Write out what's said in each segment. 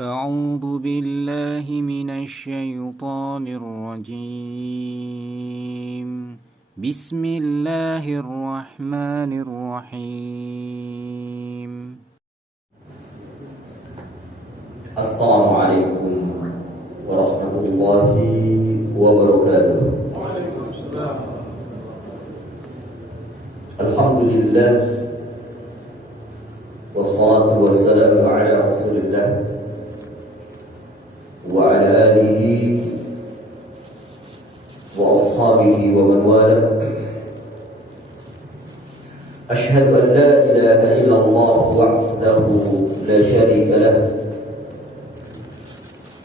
أعوذ بالله من الشيطان الرجيم بسم الله الرحمن الرحيم السلام عليكم ورحمة الله وبركاته. وعليكم السلام. الحمد لله والصلاة والسلام على رسول الله وعلى آله وأصحابه ومن والاه. أشهد أن لا إله إلا الله وحده لا شريك له،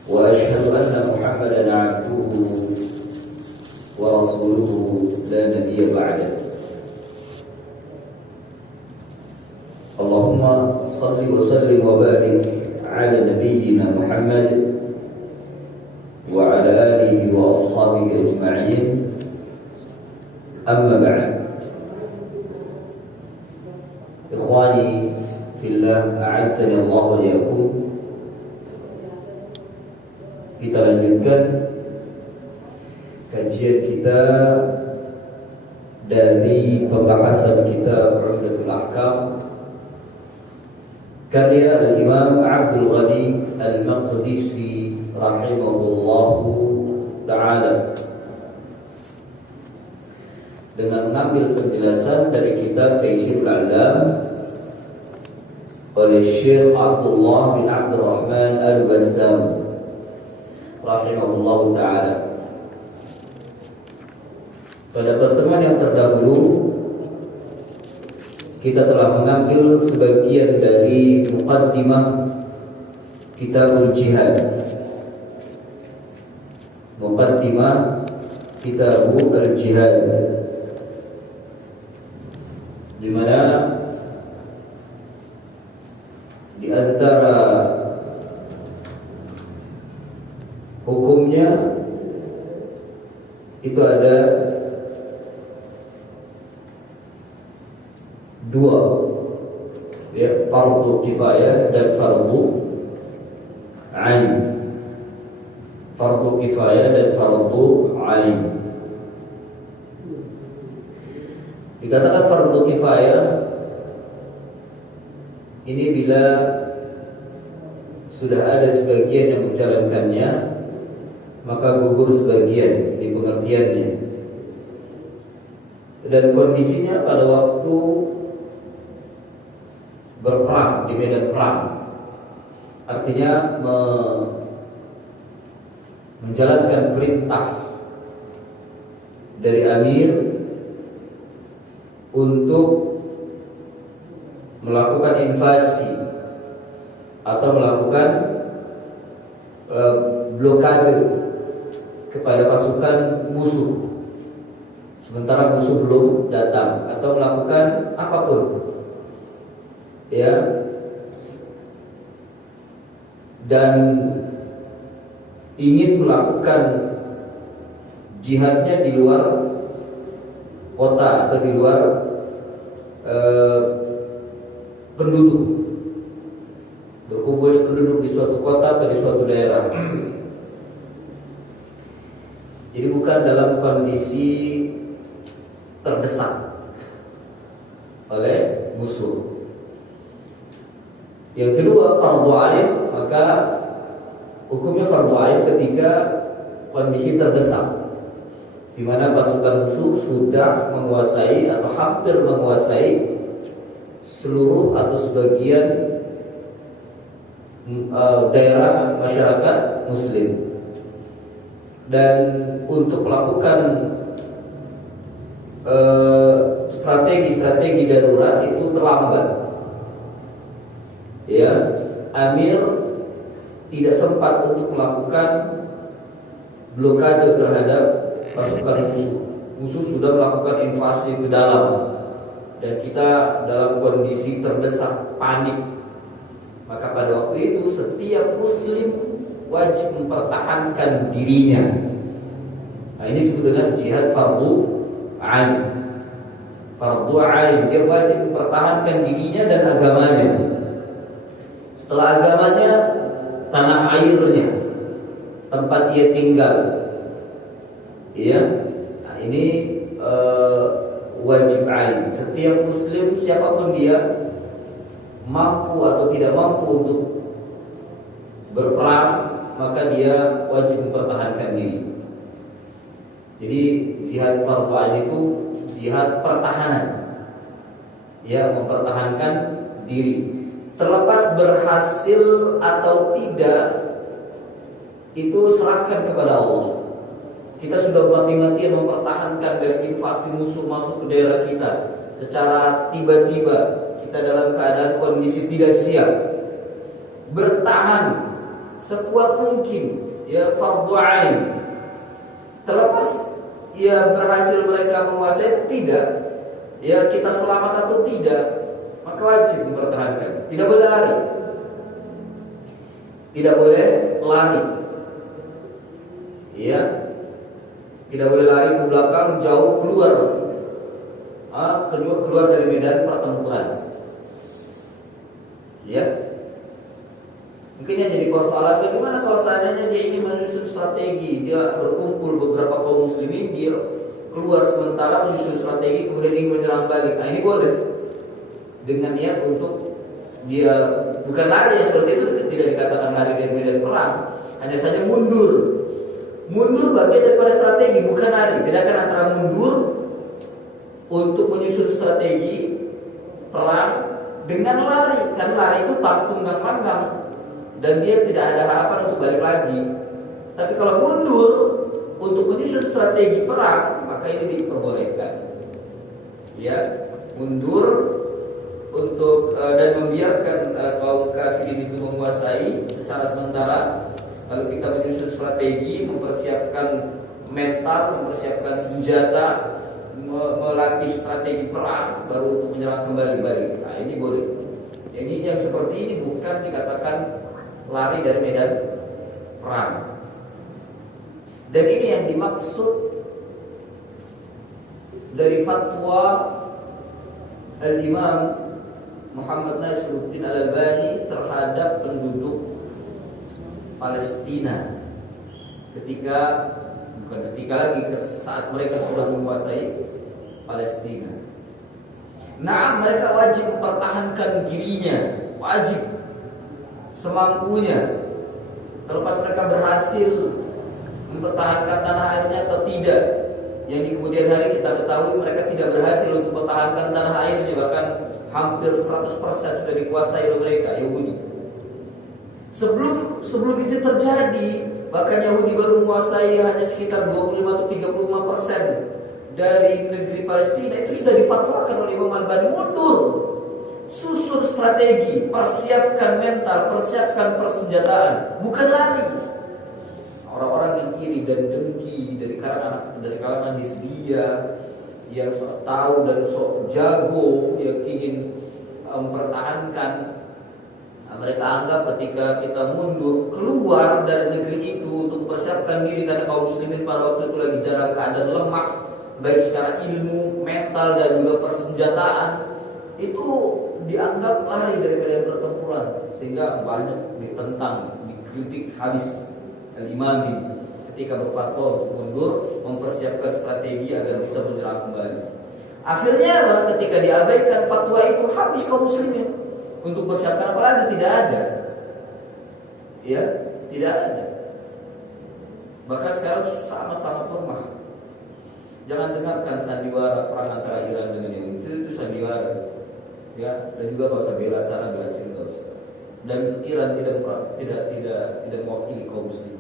وأشهد أن محمدا عبده ورسوله لا نبي بعده. اللهم صل وسلم وبارك على نبينا محمد وعلى آله وأصحابه أجمعين. أما بعد، إخواني في الله أعزني الله وإياكم. Kita lanjutkan kajian kita dari pembahasan kitab Umdatul Ahkam karya Al-Imam Abdul Ghani Al-Maqdisi rahimahullahu ta'ala, dengan mengambil penjelasan dari kitab Taysirul A'lam oleh Syekh Abdullah bin Abdurrahman Al-Bassam rahimahullahu ta'ala. Pada pertemuan yang terdahulu kita telah mengambil sebagian dari muqaddimah Kitabul Jihad, muqaddimah Kitabul Jihad, di mana di antara hukumnya itu ada dua, ya, fardu kifayah dan fardu ain. Fardu kifayah dan fardu ain. Dikatakan fardu kifayah ini bila sudah ada sebagian yang menjalankannya, maka gugur sebagian di pengertiannya. Dan kondisinya pada waktu berperang di medan perang, artinya menjalankan perintah dari amir untuk melakukan invasi atau melakukan blokade kepada pasukan musuh sementara musuh belum datang, atau melakukan apapun, ya, dan ingin melakukan jihadnya di luar kota atau di luar penduduk, berkumpulnya penduduk di suatu kota atau di suatu daerah. Jadi bukan dalam kondisi terdesak oleh musuh. Yang kedua, fardu ain, maka hukumnya fardu ain ketika kondisi terdesak, di mana pasukan musuh sudah menguasai atau hampir menguasai seluruh atau sebagian daerah masyarakat muslim, dan untuk melakukan strategi-strategi darurat itu terlambat, ya. Amir tidak sempat untuk melakukan blokade terhadap pasukan musuh. Musuh sudah melakukan invasi ke dalam, dan kita dalam kondisi terdesak, panik. Maka pada waktu itu setiap muslim wajib mempertahankan dirinya. Nah, ini disebut dengan jihad fardu ain. Fardu ain, dia wajib mempertahankan dirinya dan agamanya. Setelah agamanya tanah airnya, tempat ia tinggal. Ya, nah, ini wajib ain. Setiap muslim siapapun dia, mampu atau tidak mampu untuk berperang, maka dia wajib mempertahankan diri. Jadi jihad fardhu ain itu jihad pertahanan. Ya, mempertahankan diri. Terlepas berhasil atau tidak, itu serahkan kepada Allah. Kita sudah mati-matian mempertahankan dari invasi musuh masuk ke daerah kita secara tiba-tiba, kita dalam keadaan kondisi tidak siap. Bertahan sekuat mungkin, ya, fardhu ain. Terlepas ya berhasil mereka menguasai itu tidak, ya kita selamat atau tidak, maka wajib mempertahankan. Tidak boleh lari. Tidak boleh lari. Ya. Tidak boleh lari ke belakang, jauh keluar. Keluar dari medan pertempuran. Ya. Mungkin yang jadi persoalan, bagaimana kalau seandainya dia ingin menyusun strategi, dia berkumpul beberapa kaum muslimin, dia keluar sementara menyusun strategi, kemudian ingin menyerang balik. Nah, ini boleh dengan niat untuk dia bukan lari, yang seperti itu tidak dikatakan lari dari medan perang, hanya saja mundur. Mundur bagian daripada strategi, bukan lari. Bedakan antara mundur untuk menyusun strategi perang dengan lari. Karena lari itu tak tunggang langgang dan dia tidak ada harapan untuk balik lagi. Tapi kalau mundur untuk menyusun strategi perang, maka ini diperbolehkan. Ya, mundur untuk dan membiarkan kaum kafirin itu menguasai secara sementara. Lalu kita menyusun strategi, mempersiapkan mental, mempersiapkan senjata, melatih strategi perang, baru untuk menyerang kembali balik. Nah, ini boleh. Ini yang seperti ini bukan dikatakan lari dari medan perang. Dan ini yang dimaksud dari fatwa Al-Imam Muhammad Nasiruddin Al-Albani terhadap penduduk Palestina saat mereka sudah menguasai Palestina. Nah, mereka wajib mempertahankan dirinya, wajib semampunya. Terlepas mereka berhasil mempertahankan tanah airnya atau tidak. Yang di kemudian hari kita ketahui mereka tidak berhasil untuk mempertahankan tanah airnya, bahkan hampir 100% sudah dikuasai oleh mereka, Yahudi. Sebelum itu terjadi, bahkan Yahudi baru menguasai hanya sekitar 25 atau 35% dari negeri Palestina. Itu sudah difatwakan oleh Imam Al-Albani, mundur, susun strategi, persiapkan mental, persiapkan persenjataan, bukan lari. Orang-orang yang iri dan dengki dari kalangan Hizbiyah yang sok tahu dan sok jago, yang ingin mempertahankan, mereka anggap ketika kita mundur keluar dari negeri itu untuk mempersiapkan diri, karena kaum muslimin pada waktu itu lagi dalam keadaan lemah baik secara ilmu, mental dan juga persenjataan, itu dianggap lari dari medan pertempuran, sehingga banyak ditentang, dikritik habis Al-Imam ini ketika berfatwa untuk mundur, mempersiapkan strategi agar bisa menyerang kembali. Akhirnya ketika diabaikan fatwa itu, habis kaum muslimin untuk persiapkan, apalagi tidak ada. Ya, tidak ada. Bahkan sekarang sangat-sangat lemah. Jangan dengarkan sandiwara perang antara Iran dengan ini. Itu sandiwara. Ya, dan juga bahasa bela sana bela sini terus. Dan Iran tidak mewakili kaum muslim.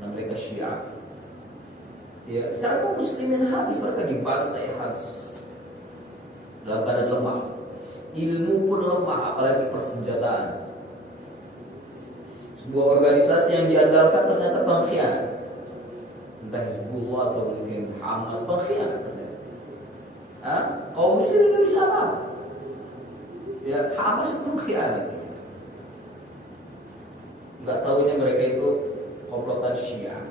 Karena mereka Syiah. Ya, sekarang kaum muslimin habis, mereka dibantai habis dalam keadaan lemah. Ilmu pun lemah, apalagi persenjataan. Sebuah organisasi yang diandalkan ternyata pengkhianat. Entah Hizbullah atau mungkin Hamas, pengkhianat ternyata. Kaum muslimin nggak bisa apa. Ya, Hamas itu pengkhianat. Nggak tahunya mereka itu komplotan Syiah.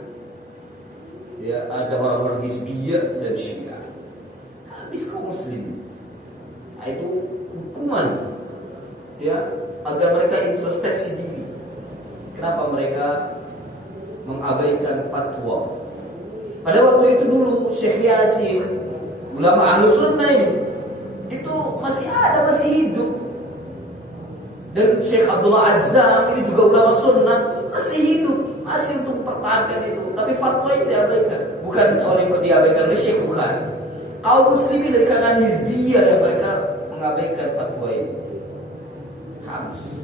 Ya, ada orang-orang Hizbiyah dan Syiah. Habis kaum muslimin. Nah, itu hukuman, ya, agar mereka introspeksi diri. Kenapa mereka mengabaikan fatwa? Pada waktu itu dulu Syekh Yasin, ulama Ahlus Sunnah ini, itu masih ada, masih hidup. Dan Syekh Abdullah Azzam ini juga ulama sunnah, masih hidup, masih untuk mempertahankan itu. Tapi fatwa ini diabaikan. Bukan oleh diabaikan oleh Syekh, bukan. Kaum muslimin dari kalangan hizbiyah yang mereka mengabaikan fatwa ini. Habis.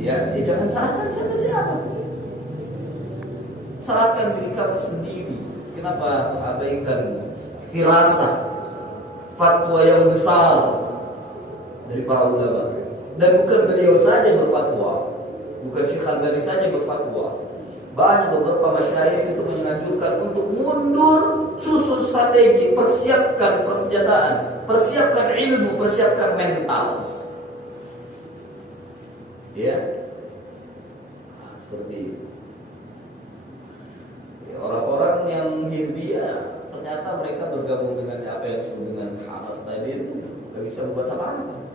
Ya, jangan salahkan siapa. Salahkan diri kamu sendiri. Kenapa mengabaikan firasah fatwa yang besar dari para ulama? Dan bukan beliau saja berfatwa, bukan Syekh Al-Albani saja berfatwa. Banyak beberapa masyayikh itu menganjurkan untuk mundur, susun strategi, persiapkan persenjataan, persiapkan ilmu, persiapkan mental. Ya, seperti itu. Ya, orang-orang yang hizbiyah ternyata mereka bergabung dengan apa yang disebut dengan Hamas tadi itu nggak bisa membuat apa-apa.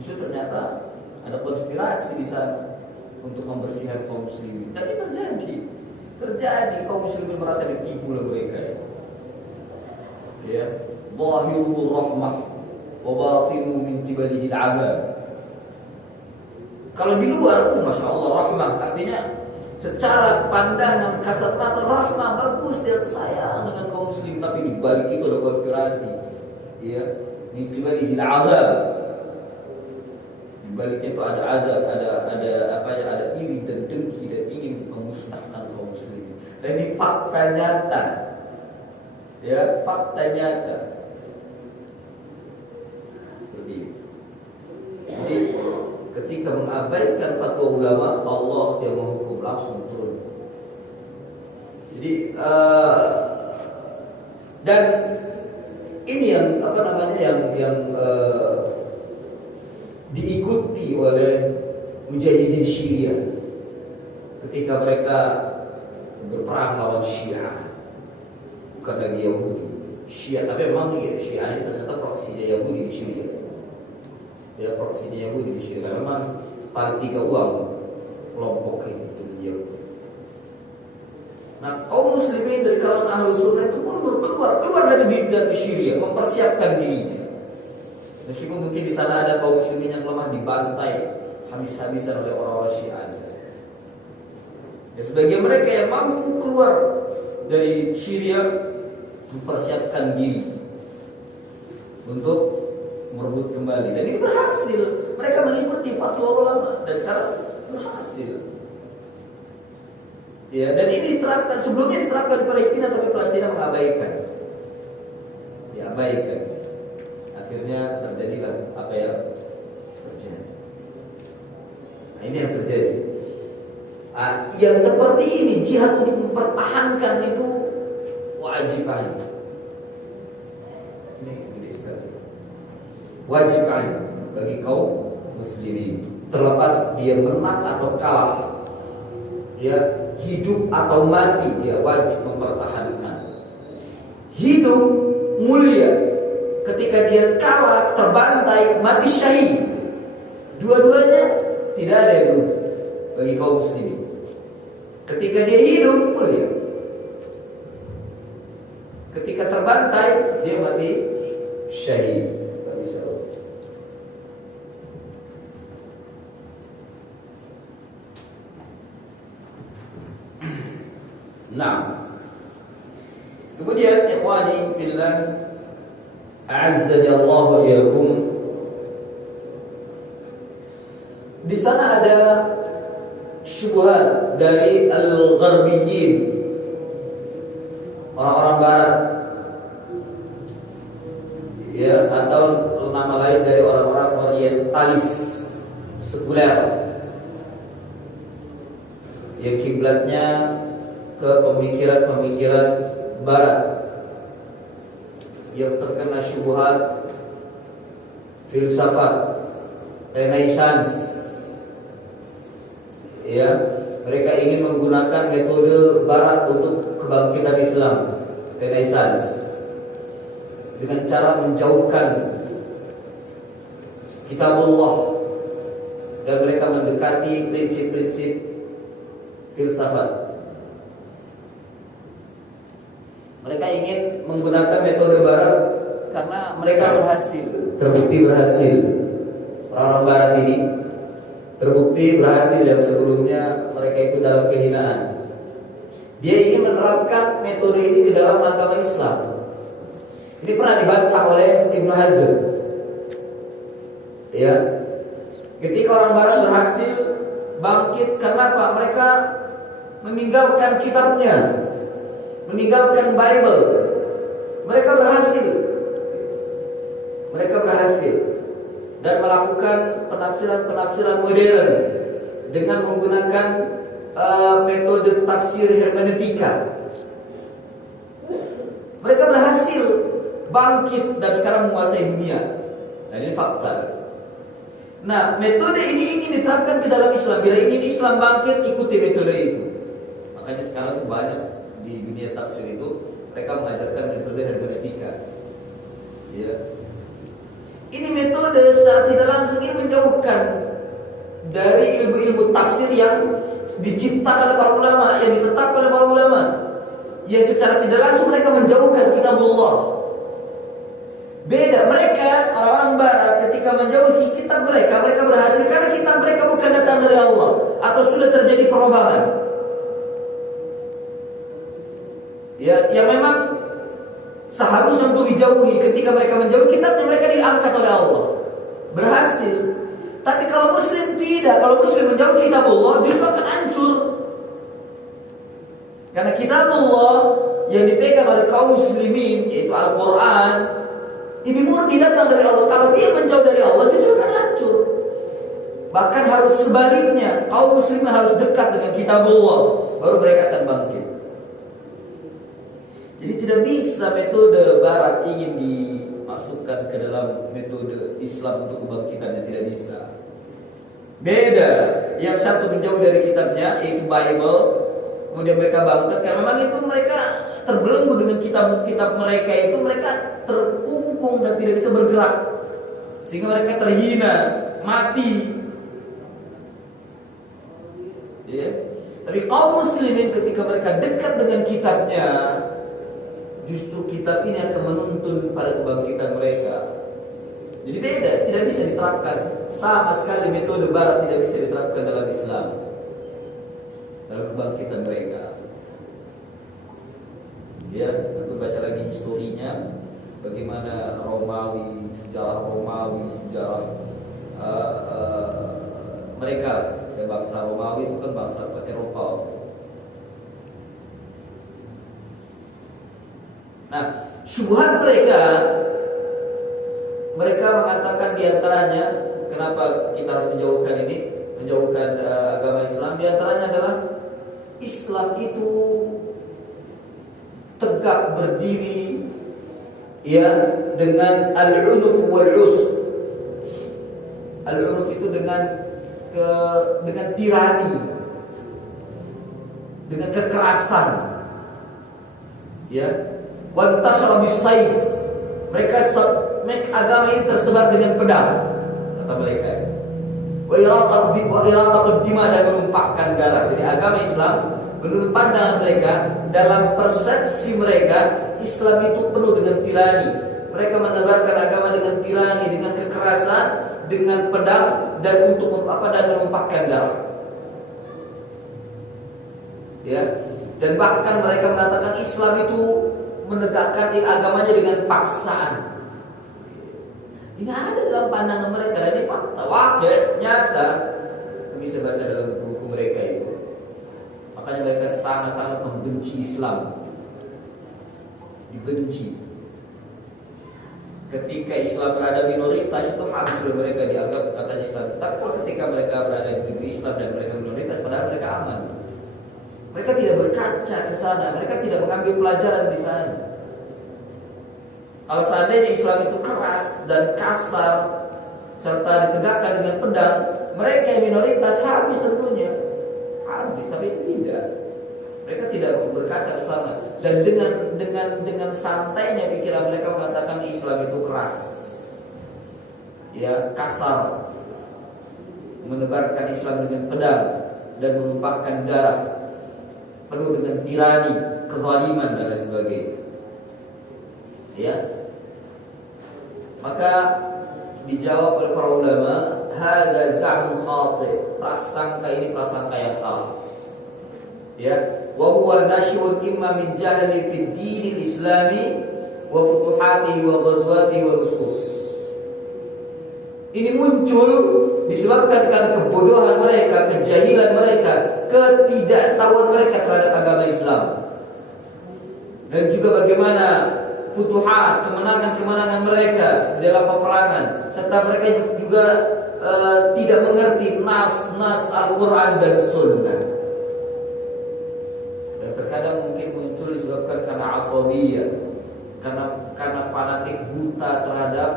Justru ternyata ada konspirasi di sana untuk membersihkan kaum muslimin. Dan itu terjadi kaum muslimin merasa ditipu oleh mereka. Ya, zahirul rahmah wa batinu min qibalihi al-'adab. Kalau di luar, masya Allah rahmah, artinya secara pandangan kasat mata rahmah bagus dan sayang dengan kaum muslim, tapi di balik itu ada konspirasi. Ya, min qibalihi al-'adab. Di baliknya itu ada azab, ada iri dan dengki dan ingin memusnahkan kaum muslimin. Dan ini fakta nyata. Ya, fakta nyata. Seperti itu. Jadi ketika mengabaikan fatwa ulama, Allah yang menghukum langsung turun. Jadi dan ini yang diikuti oleh mujahidin Syria ketika mereka berperang lawan Syiah, bukan lagi Yahudi. Syiah, tapi memang ya, Syiah ini ternyata proksinya Yahudi di Syria. Ya, proksinya Yahudi di Syria. Memang seperti tiga uang kelompok ini beliau. Nah, kaum muslimin dari kalangan Ahlus Sunnah itu mundur, keluar dari Syria, mempersiapkan dirinya. Meskipun mungkin di sana ada kaum muslimin yang lemah, dibantai habis-habisan oleh orang-orang Syiah. Ya, sebagian mereka yang mampu keluar dari Syria mempersiapkan diri untuk merebut kembali, dan ini berhasil. Mereka mengikuti fatwa ulama dan sekarang berhasil. Ya, dan ini diterapkan, sebelumnya diterapkan di Palestina, tapi Palestina mengabaikan. Diabaikan. Akhirnya terjadilah apa yang terjadi. Nah, ini yang terjadi. Yang seperti ini, jihad untuk mempertahankan itu wajib ain. Ini sekali. Wajib ain bagi kaum muslimin. Terlepas dia menang atau kalah, dia hidup atau mati, dia wajib mempertahankan. Hidup mulia. Ketika dia kalah, terbantai, mati syahid. Dua-duanya tidak ada yang dulu bagi kaum muslimin. Ketika dia hidup, mulia. Ketika terbantai, dia mati syahid. Tak bisa. Nah, kemudian ikhwani fillah, a'azzani Allah wa iyyakum. Di sana ada syubhat dari al-gharbiyyin, orang-orang barat, ya, atau nama lain dari orang-orang orientalis sekuler, yang kiblatnya ke pemikiran-pemikiran barat, yang terkena syubhat filsafat Renaissance. Ya, mereka ingin menggunakan metode barat untuk kebangkitan Islam Renaissance dengan cara menjauhkan kitabullah dan mereka mendekati prinsip-prinsip filsafat. Mereka ingin menggunakan metode barat karena mereka berhasil, terbukti berhasil. Orang-orang barat ini terbukti berhasil yang sebelumnya mereka itu dalam kehinaan. Dia ingin menerapkan metode ini ke dalam agama Islam. Ini pernah dibantah oleh Ibnu Hazm. Ya, ketika orang barat berhasil bangkit, kenapa? Mereka meninggalkan kitabnya, meninggalkan Bible. Mereka berhasil dan melakukan penafsiran modern dengan menggunakan metode tafsir hermeneutika. Mereka berhasil bangkit dan sekarang menguasai dunia. Nah, ini fakta. Nah, metode ini ingin diterapkan ke dalam Islam. Bila ingin Islam bangkit, ikuti metode itu. Makanya sekarang banyak di dunia tafsir itu mereka mengajarkan metode hermeneutika. Ya. Ini metode secara tidak langsung ini menjauhkan dari ilmu-ilmu tafsir yang diciptakan oleh para ulama, yang ditetapkan oleh para ulama. Yang secara tidak langsung mereka menjauhkan kitabullah. Beda mereka, orang-orang barat ketika menjauhi kitab mereka berhasil karena kitab mereka bukan datang dari Allah atau sudah terjadi perubahan. Ya, yang memang seharusnya untuk dijauhi. Ketika mereka menjauhi kitabnya, mereka diangkat oleh Allah, berhasil. Tapi kalau Muslim tidak, kalau Muslim menjauhi kitabullah justru akan hancur. Karena kitabullah yang dipegang oleh kaum muslimin yaitu Al-Quran ini murni datang dari Allah. Kalau dia menjauh dari Allah justru akan hancur. Bahkan harus sebaliknya, kaum muslimin harus dekat dengan kitabullah, baru mereka akan bangkit. Jadi tidak bisa metode barat ingin dimasukkan ke dalam metode Islam untuk kebangkitannya, tidak bisa. Beda, yang satu menjauh dari kitabnya yaitu Bible, kemudian mereka bangkit karena memang itu mereka terbelenggu dengan kitab-kitab mereka itu, mereka terkungkung dan tidak bisa bergerak sehingga mereka terhina, mati. Ya. Tapi kaum muslimin ketika mereka dekat dengan kitabnya, justru kitab ini akan menuntun pada kebangkitan mereka. Jadi beda, tidak bisa diterapkan. Sama sekali metode barat tidak bisa diterapkan dalam Islam, dalam kebangkitan mereka. Ya, tentu baca lagi historinya, bagaimana Romawi, sejarah mereka, ya, bangsa Romawi itu kan bangsa Eropa. Nah, syubhat mereka mengatakan diantaranya, kenapa kita harus menjauhkan agama Islam? Diantaranya adalah Islam itu tegak berdiri ya dengan al-unuf wal-usf. Al-unuf itu dengan tirani, dengan kekerasan. Ya. Wa tasara bis-saif. Mereka agama ini tersebar dengan pedang, kata mereka. Wa iraqatud dima, dan menumpahkan darah. Jadi agama Islam menurut pandangan mereka, dalam persepsi mereka, Islam itu penuh dengan tirani. Mereka menebarkan agama dengan tirani, dengan kekerasan, dengan pedang, dan untuk menumpahkan darah. Ya, dan bahkan mereka mengatakan Islam itu menegakkan agamanya dengan paksaan. Ini ada dalam pandangan mereka, dan ini fakta, wakil, nyata. Bisa baca dalam buku mereka itu. Makanya mereka sangat-sangat membenci Islam, dibenci. Ketika Islam berada minoritas itu habis mereka dianggap katanya Islam. Tapi kalau ketika mereka berada di negeri Islam dan mereka minoritas, padahal mereka aman. Mereka tidak berkaca ke sana, mereka tidak mengambil pelajaran di sana. Kalau seandainya Islam itu keras dan kasar serta ditegakkan dengan pedang, mereka yang minoritas habis tentunya. Habis, tapi tidak. Mereka tidak berkaca ke sana, dan dengan santainya pikiran mereka mengatakan Islam itu keras, ya, kasar. menebarkan Islam dengan pedang dan menumpahkan darah, penuh dengan tirani, kezaliman dan lain sebagainya. Ya. Maka dijawab oleh para ulama, hadza za'mun khati', prasangka ini prasangka yang salah. Ya, wa huwa nasyun imma min jahli fi dinil islami wa futuhatihi wa ghazwatihi wa nusus. Ini muncul disebabkan karena kebodohan mereka, kejahilan mereka, ketidaktahuan mereka terhadap agama Islam. Dan juga bagaimana futuhat, kemenangan-kemenangan mereka dalam peperangan, serta mereka juga tidak mengerti nas-nas Al-Quran dan Sunnah. Dan terkadang mungkin muncul disebabkan karena asabiyah, karena fanatik buta terhadap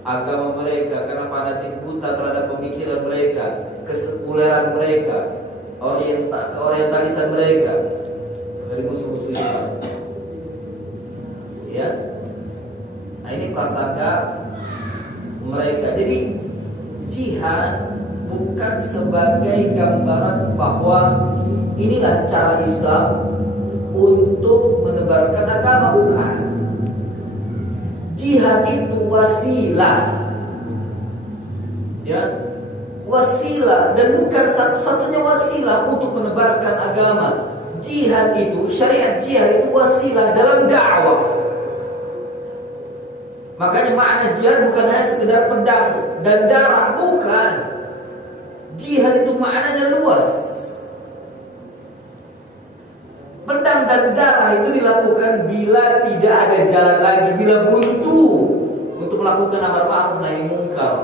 agama mereka, karena fanatik buta terhadap pemikiran mereka, kesekuleran mereka, orientalisan mereka dari musuh-musuh Islam. Ya, nah ini prasangka mereka. Jadi jihad bukan sebagai gambaran bahwa inilah cara Islam untuk menebarkan agama, bukan. Jihad itu wasilah, ya, wasilah, dan bukan satu-satunya wasilah untuk menebarkan agama. Jihad itu, syariat jihad itu wasilah dalam dakwah. Makanya makna jihad bukan hanya sekedar pedang dan darah, bukan. Jihad itu maknanya luas. Pedang dan darah itu dilakukan bila tidak ada jalan lagi, bila buntu untuk melakukan amar ma'ruf nahi munkar.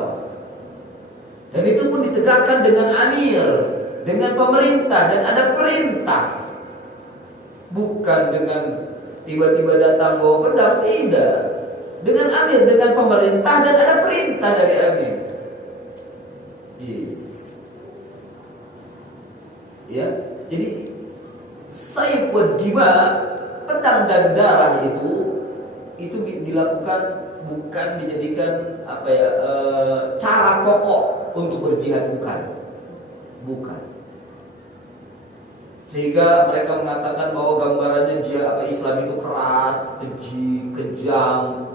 Dan itu pun ditegakkan dengan amir, dengan pemerintah, dan ada perintah. Bukan dengan tiba-tiba datang bawa pedang, tidak. Dengan amir, dengan pemerintah, dan ada perintah dari amir. Ya, jadi saif wa dima, pedang dan darah itu dilakukan, bukan dijadikan cara pokok untuk berjihad, bukan. Sehingga mereka mengatakan bahwa gambarannya Islam itu keras, keji, kejam,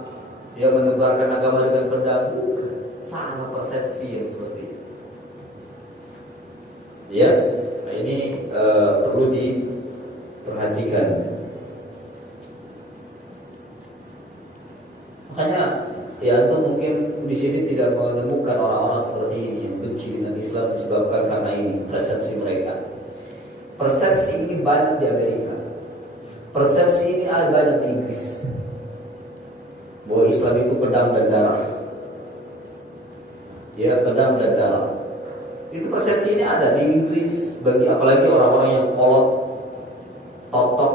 ya, menebarkan agama dengan pedang, bukan. Salah persepsi yang seperti itu. Ya, nah ini perlu diperhatikan. Makanya ya, itu mungkin di sini tidak menemukan orang-orang seperti ini yang benci dengan Islam disebabkan karena ini persepsi mereka. Persepsi ini banyak di Amerika. Persepsi ini ada banyak di Inggris. Bahwa Islam itu pedang dan darah. Ya, pedang dan darah. Itu persepsi ini ada di Inggris, bagi apalagi orang-orang yang kolot, totok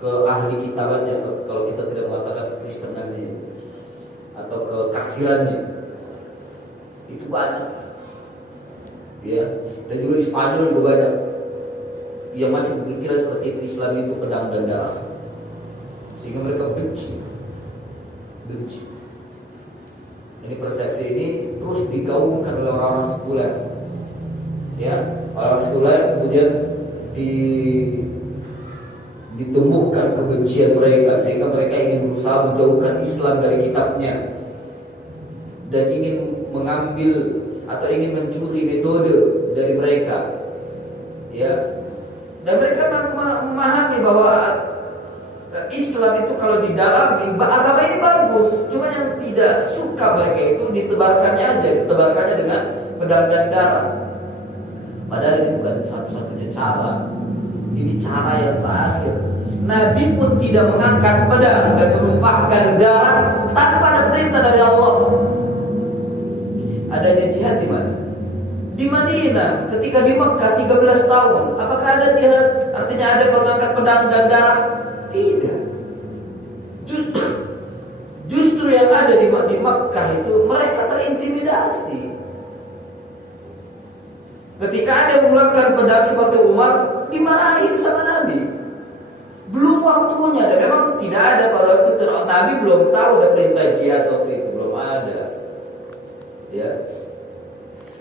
ke ahli kitabannya, kalau kita tidak mengatakan Kristenannya atau ke kafirannya. Itu banyak. Ya, dan juga di Spanyol juga banyak yang masih berpikiran seperti itu, Islam itu pedang dan darah. Sehingga mereka benci. Ini persepsi ini terus digaungkan oleh orang-orang sekuler. Ya, orang sekuler kemudian ditumbuhkan kebencian mereka, sehingga mereka ingin berusaha menjauhkan Islam dari kitabnya dan ingin mengambil atau ingin mencuri metode dari mereka. Ya, dan mereka memahami bahwa Islam itu kalau didalami, agama ini bagus, cuma yang tidak suka mereka itu ditebarkannya dengan pedang dan darah. Padahal ini bukan satu-satunya cara. Ini cara yang terakhir. Nabi pun tidak mengangkat pedang dan menumpahkan darah tanpa ada perintah dari Allah. Adanya jihad di mana? Di Madinah. Ketika di Mekah 13 tahun, apakah ada jihad? Artinya ada mengangkat pedang dan darah? Tidak. Justru yang ada di Mekah itu mereka terintimidasi. Ketika ada yang mengeluarkan pedang seperti Umar, dimarahin sama Nabi. Belum waktunya, dan memang tidak ada pada waktu itu. Nabi belum tahu ada perintah jihad waktu itu, belum ada. Ya.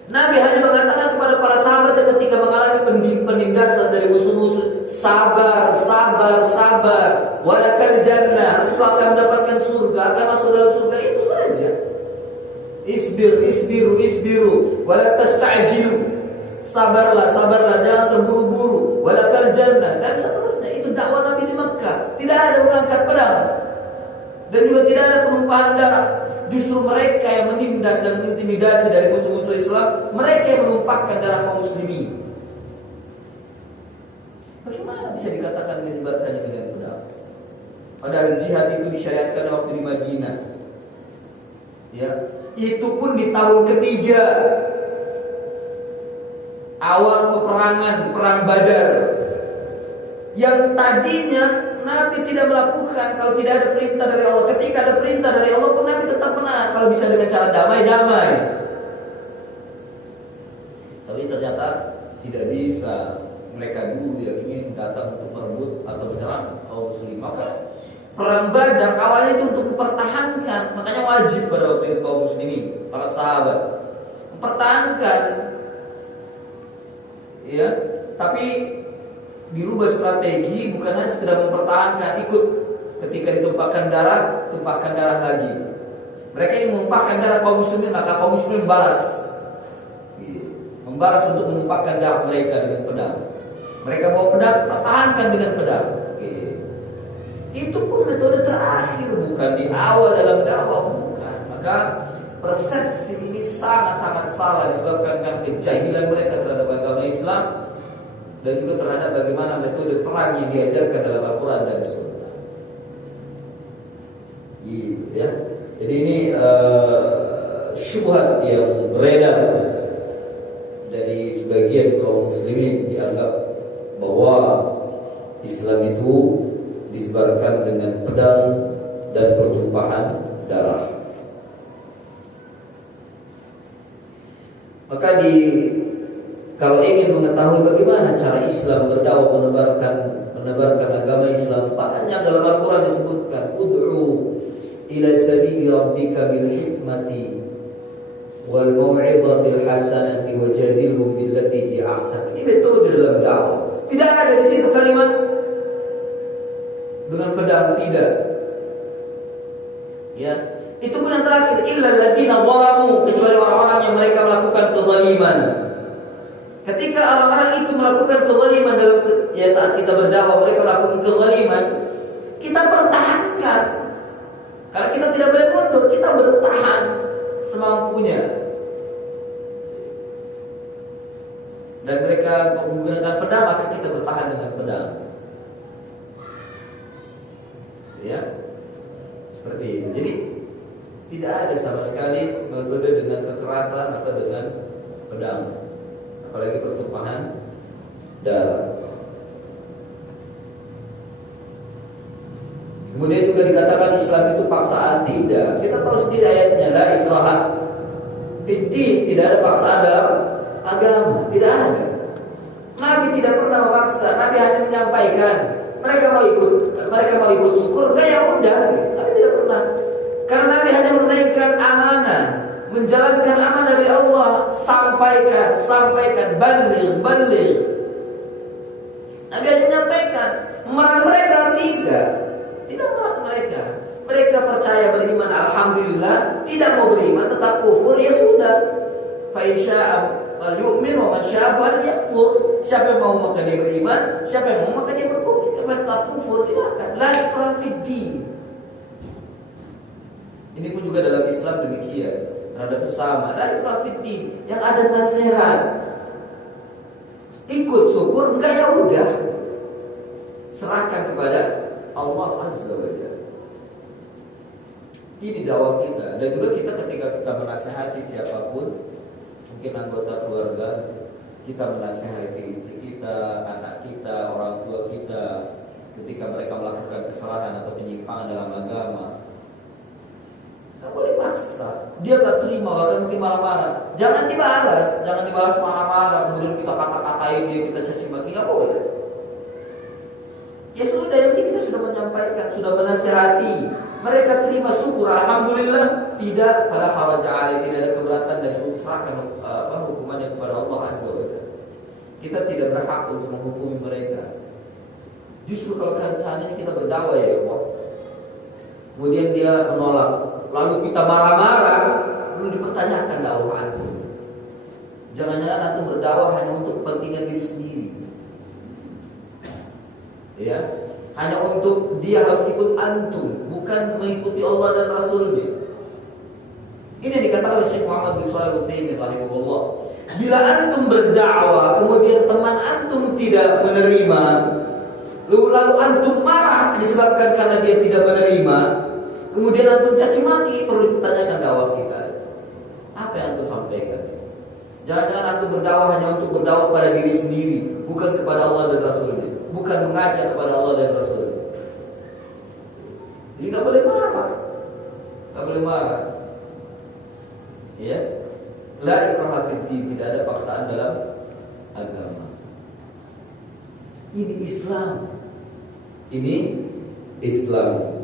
Nabi hanya mengatakan kepada para sahabat ketika mengalami penindasan dari musuh-musuh, sabar, sabar, sabar. Walakal jannah, engkau akan mendapatkan surga, akan masuk dalam surga. Itu saja. Isbiru, wala tasta'jilu. Sabarlah, sabarlah, jangan terburu-buru. Walakal jannah, dan seterusnya. Itu dakwah Nabi di Makkah. Tidak ada mengangkat pedang, dan juga tidak ada penumpahan darah. Justru mereka yang menindas dan mengintimidasi dari musuh-musuh Islam, mereka yang menumpahkan darah kaum muslimin. Bagaimana bisa dikatakan menyebarkannya dengan pedang? Padahal jihad itu disyariatkan waktu di Madinah. Ya, itu pun di tahun ketiga awal peperangan, perang Badar. Yang tadinya Nabi tidak melakukan kalau tidak ada perintah dari Allah. Ketika ada perintah dari Allah pun Nabi tetap menahan. Kalau bisa dengan cara damai. Tapi ternyata tidak bisa. Mereka dulu yang ingin datang untuk merebut atau menyerang kaum muslim. Maka perang Badar awalnya itu untuk mempertahankan. Makanya wajib pada waktu itu kaum muslimin, para sahabat, mempertahankan. Ya, tapi dirubah strategi, bukan hanya sekedar mempertahankan, ikut ketika ditumpahkan darah, tumpahkan darah lagi. Mereka yang menumpahkan darah kaum muslimin, maka kaum muslimin membalas untuk menumpahkan darah mereka dengan pedang. Mereka bawa pedang, pertahankan dengan pedang. Itu pun metode terakhir, bukan di awal dalam dakwah, bukan. Maka persepsi ini sangat-sangat salah disebabkan karena kejahilan mereka terhadap agama Islam dan juga terhadap bagaimana metode perang yang diajarkan dalam Al-Quran dan Sunnah. Ya. Jadi ini syubhat yang beredar dari sebagian kaum muslimin, dianggap bahwa Islam itu disebarkan dengan pedang dan pertumpahan darah. Maka kalau ingin mengetahui bagaimana cara Islam berdakwah menebarkan agama Islam, banyak dalam Al-Quran disebutkan, ud'u ila sabili rabbika bil hikmati wal mau'izatil hasanati wajadilhum billati hi ahsan. Ini metode dalam dakwah. Tidak ada di situ kalimat dengan pedang, tidak. Ya, itu pun yang terakhir, illal ladzina zalamu, kecuali orang-orang yang mereka melakukan kezaliman. Ketika orang-orang itu melakukan kezaliman dalam saat kita berdakwah, mereka melakukan kezaliman, kita pertahankan. Karena kita tidak boleh mundur, kita bertahan semampunya. Dan mereka menggunakan pedang, maka kita bertahan dengan pedang. Ya, seperti itu. Jadi tidak ada sama sekali metode dengan kekerasan atau dengan pedang, apalagi pertumpahan darah. Kemudian juga dikatakan Islam itu paksaan. Tidak. Kita tahu sendiri ayatnya, la ikraha fid din, tidak ada paksaan dalam agama, tidak ada. Nabi tidak pernah memaksa. Nabi hanya menyampaikan. Mereka mau ikut syukur, enggak ya udah. Nabi tidak pernah. Karena Nabi hanya menunaikan amanah, menjalankan amanah dari Allah, sampaikan, baligh. Nabi hanya menyampaikan. Melarang mereka tidak melarang mereka. Mereka percaya beriman, alhamdulillah. Tidak mau beriman, tetap kufur, ya sudah. Fa in syaa falyu'min wa man syaa falyakfur. Siapa yang mau maka dia beriman, siapa yang mau maka dia berkufur. Tetap kufur, silakan. La ikraha fid din. Ini pun juga dalam Islam demikian. Terhadap sesama, la ikraha fid din. Yang ada nasihat, ikut syukur, enggak ya udah. Serahkan kepada Allah Azza wa Jalla. Ini dakwah kita. Dan juga kita ketika kita menasihati siapapun, mungkin anggota keluarga, kita menasihati istri kita, anak kita, orang tua kita, ketika mereka melakukan kesalahan atau penyimpangan dalam agama, tak boleh paksa. Dia gak terima, bahkan mungkin marah-marah. Jangan dibalas marah-marah. Kemudian kita kata-katain dia, kita caci maki, gak boleh. Ya sudah, yang penting kita sudah menyampaikan, sudah menasihati. Mereka terima, syukur, alhamdulillah. tidak, fala haraja alaihi, tidak ada keberatan dan serahkan hukumannya kepada Allah Azza wa Jalla. Kita tidak berhak untuk menghukumi mereka. Justru kalau seandainya kita berdakwah ya Allah, kemudian dia menolak, lalu kita marah-marah, perlu dipertanyakan dakwah antum. Jangan-jangan antum berdakwah hanya untuk kepentingan diri sendiri, ya, hanya untuk dia harus ikut antum, bukan mengikuti Allah dan Rasulnya. Ini yang dikatakan oleh Syekh Muhammad bin Shalih Al-Utsaimin rahimahullah. Bila antum berdakwah, kemudian teman antum tidak menerima, lalu antum marah disebabkan karena dia tidak menerima, kemudian antum caci maki, perlu dipertanyakan dakwah kita. Apa yang antum sampaikan? Jangan-jangan antum berdakwah hanya untuk berdakwah pada diri sendiri, bukan kepada Allah dan Rasulnya, bukan mengajak kepada Allah dan Rasulnya. Jadi nggak boleh marah, nggak boleh marah. Ya, la ikraha fid din, tidak ada paksaan dalam agama. Ini Islam. Ini Islam.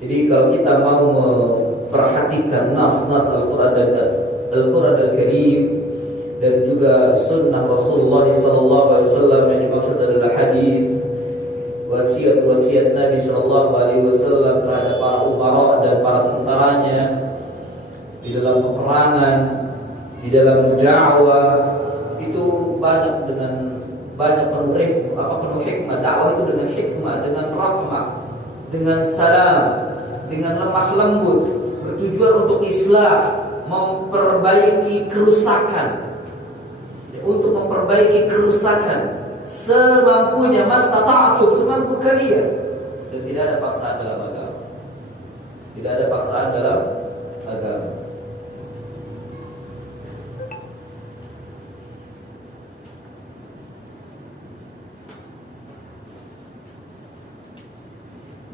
Jadi kalau kita mau memperhatikan nas-nas Al-Quran dan Al-Quran Al-Karim dan juga sunnah Rasulullah SAW, yang dimaksud adalah hadis, wasiat-wasiat Nabi SAW terhadap para umara dan para tentaranya di dalam peperangan, di dalam dakwah, itu banyak penuh hikmah. Dakwah itu dengan hikmah, dengan rahmah, dengan salam, dengan lemah lembut, bertujuan untuk islah, memperbaiki kerusakan, untuk memperbaiki kerusakan semampunya, mastata'tum, semampu kalian. Dan tidak ada paksaan dalam agama. Tidak ada paksaan dalam agama.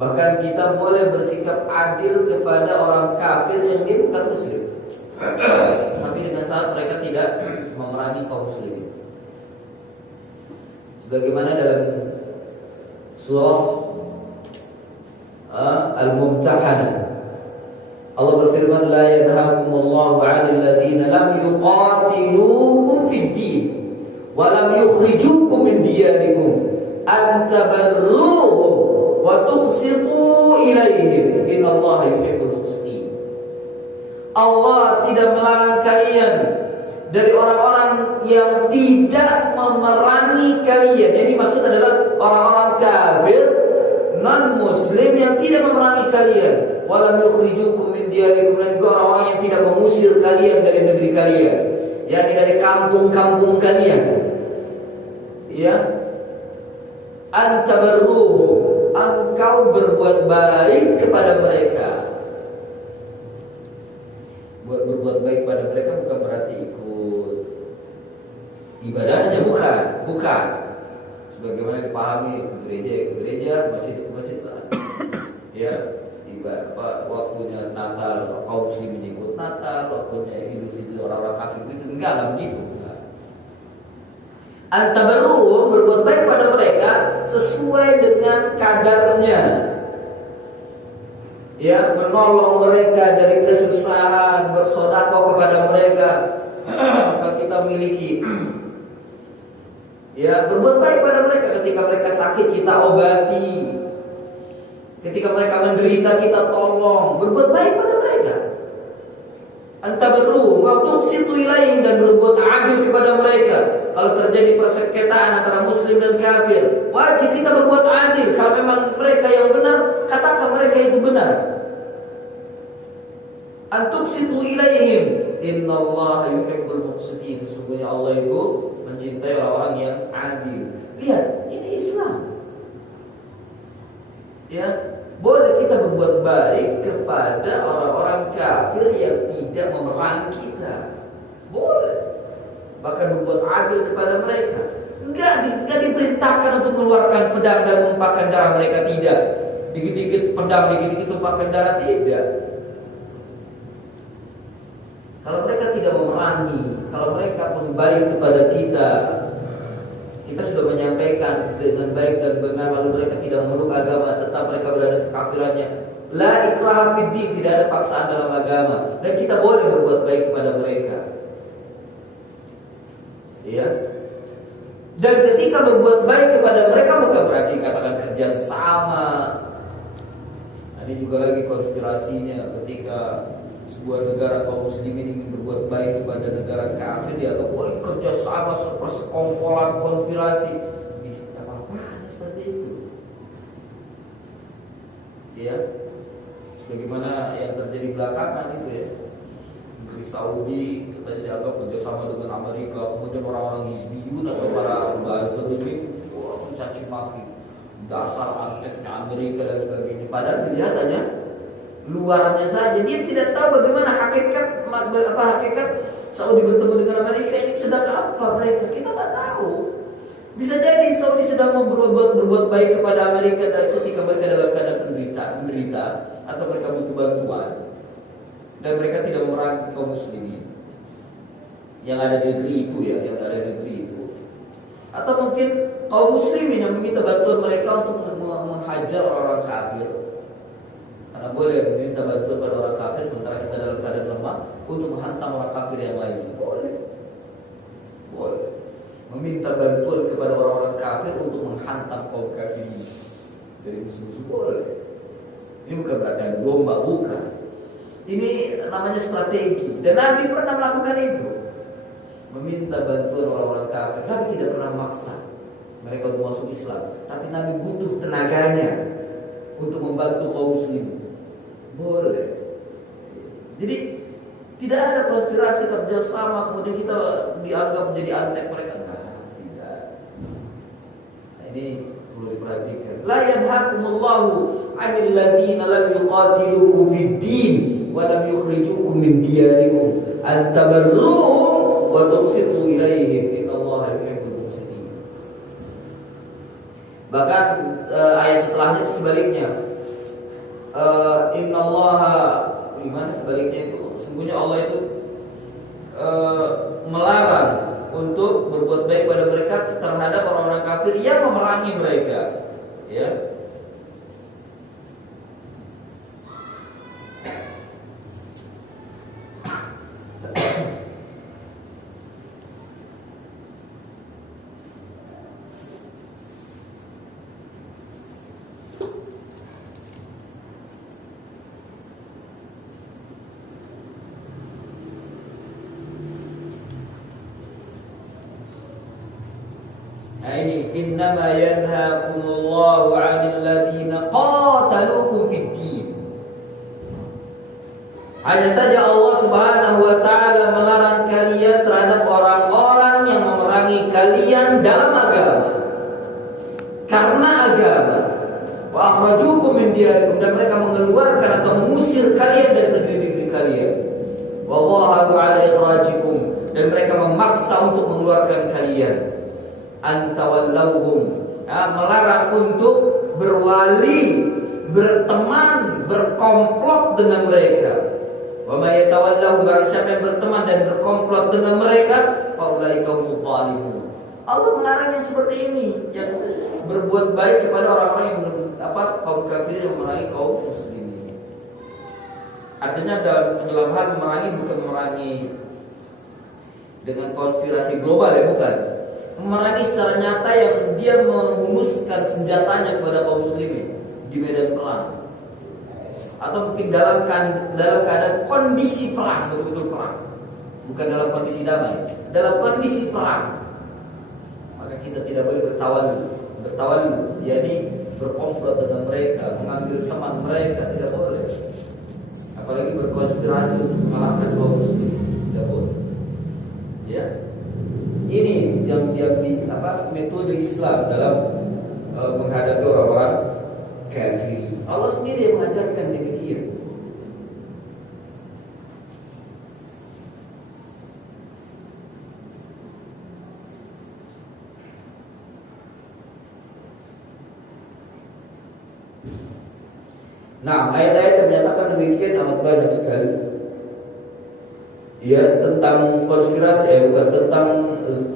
Bahkan kita boleh bersikap adil kepada orang kafir yang dia bukan muslim, tapi dengan syarat mereka tidak memerangi kaum muslimin. Sebagaimana dalam surah Al-Mumtahanah, Allah berfirman, la yanhaakumullahu 'anil ladzina lam yuqatilukum fid din wa lam yukhrijukum min diyarikum an tabarruhum wa tuqsitu ilaihim innallaha yuhibbul muqsitin. Allah tidak melarang kalian dari orang-orang yang tidak memerangi kalian. Jadi maksud adalah orang-orang kafir, non-muslim yang tidak memerangi kalian. Walam yukhrijukum min diyarikum, dan juga orang-orang yang tidak mengusir kalian dari negeri kalian, yakni dari kampung-kampung kalian. Ya, antabarruhum, engkau berbuat baik kepada mereka. Berbuat baik pada mereka bukan berarti ikut ibadahnya, bukan. Sebagaimana dipahami, ke gereja, masjid ke masjid lah. Ya, waktunya Natal, kaum muslimin ikut Natal, waktunya Idul Fitri orang-orang kafir itu enggak lah begitu. Antabarruhum, berbuat baik pada mereka sesuai dengan kadarnya. Ya, menolong mereka dari kesusahan, bersedekah kepada mereka kalau kita miliki. Ya, berbuat baik pada mereka ketika mereka sakit, kita obati. Ketika mereka menderita, kita tolong. Berbuat baik pada mereka. Antabarruhum wa tuqsitu ilaihim, dan berbuat adil kepada mereka. Kalau terjadi persengketaan antara muslim dan kafir, wajib kita berbuat adil. Kalau memang mereka yang benar, katakan mereka itu benar. Antuqsitu ilaihim innallaha yuhibbul muqsitin. Sesungguhnya Allah itu mencintai orang-orang yang adil. Lihat, ini Islam. Ya, boleh kita berbuat baik kepada orang-orang kafir yang tidak memerangi kita. Boleh. Bahkan berbuat adil kepada mereka. Enggak diperintahkan untuk mengeluarkan pedang dan menumpahkan darah mereka, tidak. Dikit-dikit pedang, dikit-dikit tumpahkan darah, tidak. Kalau mereka tidak memerangi, kalau mereka pun baik kepada kita sudah menyampaikan dengan baik dan benar, lalu mereka tidak memeluk agama, tetap mereka berada kekafirannya, La ikraha fid din, tidak ada paksaan dalam agama, dan kita boleh berbuat baik kepada mereka. Ya. Dan ketika berbuat baik kepada mereka bukan berarti katakan kerjasama. Nah, ini juga lagi konspirasinya, ketika sebuah negara kaum muslimin ingin berbuat baik kepada negara kafir, dia akan kerjasama, persekongkolan, konspirasi. Apa-apaan seperti itu. Ya, sebagaimana yang terjadi belakangan itu ya, negeri Saudi kita dianggap kerjasama dengan Amerika, kemudian orang-orang Hizbiyun atau para buzzer ini mencaci maki dasar anteknya Amerika dan sebagainya. Padahal dilihat hanya luarnya saja, dia tidak tahu bagaimana hakikat Saudi bertemu dengan Amerika ini sedang apa mereka, kita nggak tahu. Bisa jadi Saudi sedang mau berbuat baik kepada Amerika ketika mereka dalam keadaan menderita atau mereka butuh bantuan, dan mereka tidak memerangi kaum muslimin yang ada di negeri itu ya, yang ada di negeri itu. Atau mungkin kaum muslimin yang meminta bantuan mereka untuk menghajar orang-orang kafir. Karena boleh meminta bantuan pada orang kafir sementara kita dalam keadaan lemah untuk menghantam orang kafir yang lain. Boleh. Boleh. Meminta bantuan kepada orang-orang kafir untuk menghantam kaum kafir dari musuh-musuh, boleh. Ini bukan berarti ada lomba, bukan. Ini namanya strategi, dan Nabi pernah melakukan itu, meminta bantuan orang-orang kafir. Nabi tidak pernah maksa mereka untuk masuk Islam, tapi Nabi butuh tenaganya untuk membantu kaum muslim. Boleh. Jadi tidak ada konspirasi kerjasama kemudian kita dianggap menjadi antek mereka. Tidak. Nah, ini perlu diperhatikan. La yanhakumullahu 'anil ladzina lam yuqatilukum fid din wa lam yukhrijukum min diyarikum an tabarruhum wa tuqsitu ilaihim innallaha yuhibbul muqsitin. Bahkan ayat setelahnya itu sebaliknya. Innallaha, gimana sebaliknya itu? Sesungguhnya Allah itu melarang untuk berbuat baik pada mereka terhadap orang-orang kafir yang memerangi mereka. Ya. Nah ini innama yanhaakumullahu 'anil ladzina qataluukum fid din. Hanya saja Allah Subhanahu wa taala melarang kalian terhadap orang-orang yang memerangi kalian dalam agama. Karena agama. Wa akhrajukum min diyarikum, dan mereka mengeluarkan atau mengusir kalian dari negeri-negeri kalian. Wa dhaharu 'ala ikhrajikum, dan mereka memaksa untuk mengeluarkan kalian. Antawallahum, melarang untuk berwali, berteman, berkomplot dengan mereka. Wa may yatawallahum, barang siapa yang berteman dan berkomplot dengan mereka, faulaika humul zalimun. Allah melarang yang seperti ini, yang berbuat baik kepada orang-orang yang kaum kafir yang memerangi kaum muslimin. Artinya dalam hal memerangi bukan memerangi dengan konspirasi global ya, bukan. Memerangi secara nyata yang dia menghumuskan senjatanya kepada kaum muslimin di medan perang, atau mungkin dalam keadaan kondisi perang, betul-betul perang, bukan dalam kondisi damai, dalam kondisi perang. Maka kita tidak boleh bertawallu, yakni berkomplot dengan mereka, mengambil teman mereka, tidak boleh. Apalagi berkonspirasi untuk mengalahkan kaum muslimin, tidak boleh. Ya. Ini yang metode Islam dalam menghadapi orang-orang kafir. Allah sendiri yang mengajarkan demikian. Nah, ayat-ayat yang menyatakan demikian amat banyak sekali. Ya, tentang konspirasi, bukan tentang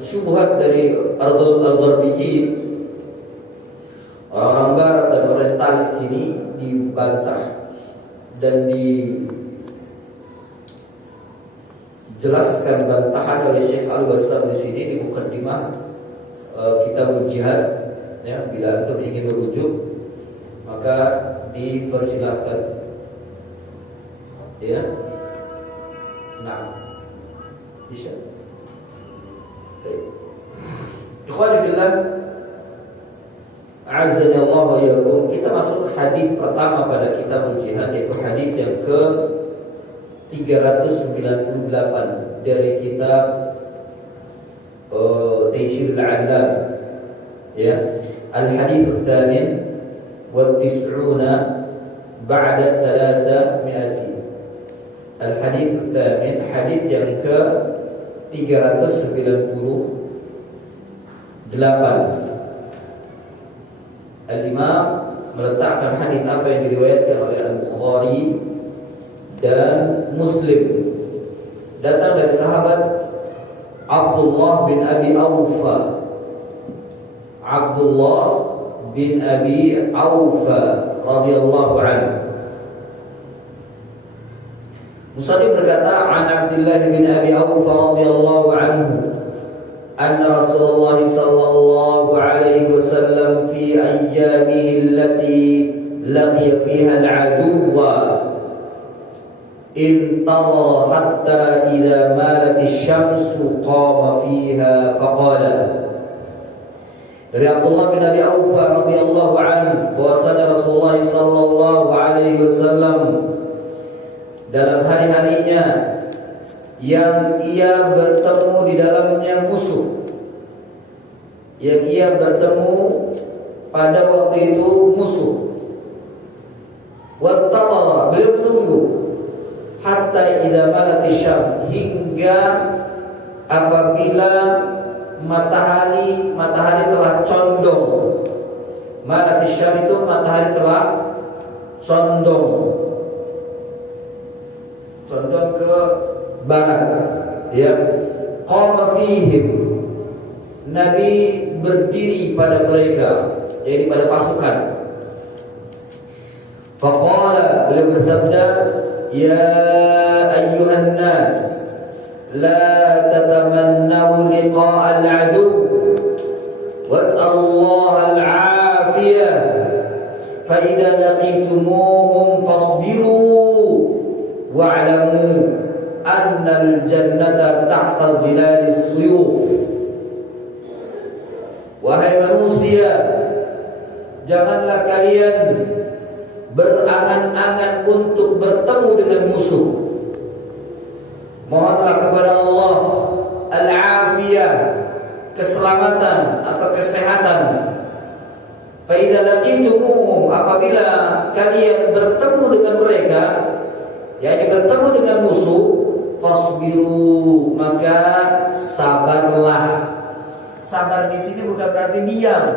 syubhat dari al-Gharbiyyin, orang-orang barat dan orientalis ini dibantah dan dijelaskan bantahan oleh Syekh Al-Bassam di sini di mukaddimah Kitabul Jihad. Ya, bila antum ingin merujuk maka dipersilahkan. Ya. Nah. Bisa. Baik. Ikhwani fillah, a'azzani Allah wa iyyakum. Kita masuk hadis pertama pada Kitabul Jihad, yaitu hadis yang ke 398 dari kitab Taysirul A'lam. Ya. Al-hadits ats-tsamin wa tis'una ba'da 300. Al-hadits ats-tsamin, hadis yang ke 398. Al-Imam meletakkan hadis apa yang diriwayatkan oleh Al-Bukhari dan Muslim. Datang dari sahabat Abdullah bin Abi Aufa. Abdullah bin Abi Aufa radhiyallahu anhu. Musannif berkata, "An Abdullah bin Abi Aufa radhiyallahu anhu, anna Rasulullah sallallahu alaihi wasallam fi ayyamihi allati laqiya fiha al-aduwwa intadhara hatta idza malat asy-syamsu qama fiha faqala." Dari Abdullah bin Abi Aufa radhiyallahu anhu bahwasanya Rasulullah sallallahu alaihi wasallam dalam hari-harinya yang ia bertemu di dalamnya musuh, yang ia bertemu pada waktu itu musuh, wattaqara, beliau menunggu hatta idza malat asy-syams, hingga apabila matahari telah condong. Malat asy-syams itu matahari telah condong ke barat. Ya, qama fihim, Nabi berdiri pada mereka, yaitu pada pasukan. Faqala, beliau bersabda, ya ayyuhan nas, la tatamannaw liqa'a al-adu was'alullaha al-'afiyah, fa idza laqitumuhum fasbiru wa'lamu annal jannata tahta dhilalis suyuf. Wahai manusia, janganlah kalian berangan-angan untuk bertemu dengan musuh. Mohonlah kepada Allah al-afiyah, keselamatan atau kesehatan. Fa idza laqitumuhum, apabila kalian bertemu dengan mereka, yakni bertemu dengan musuh, fasbiru, maka sabarlah. Sabar di sini bukan berarti diam.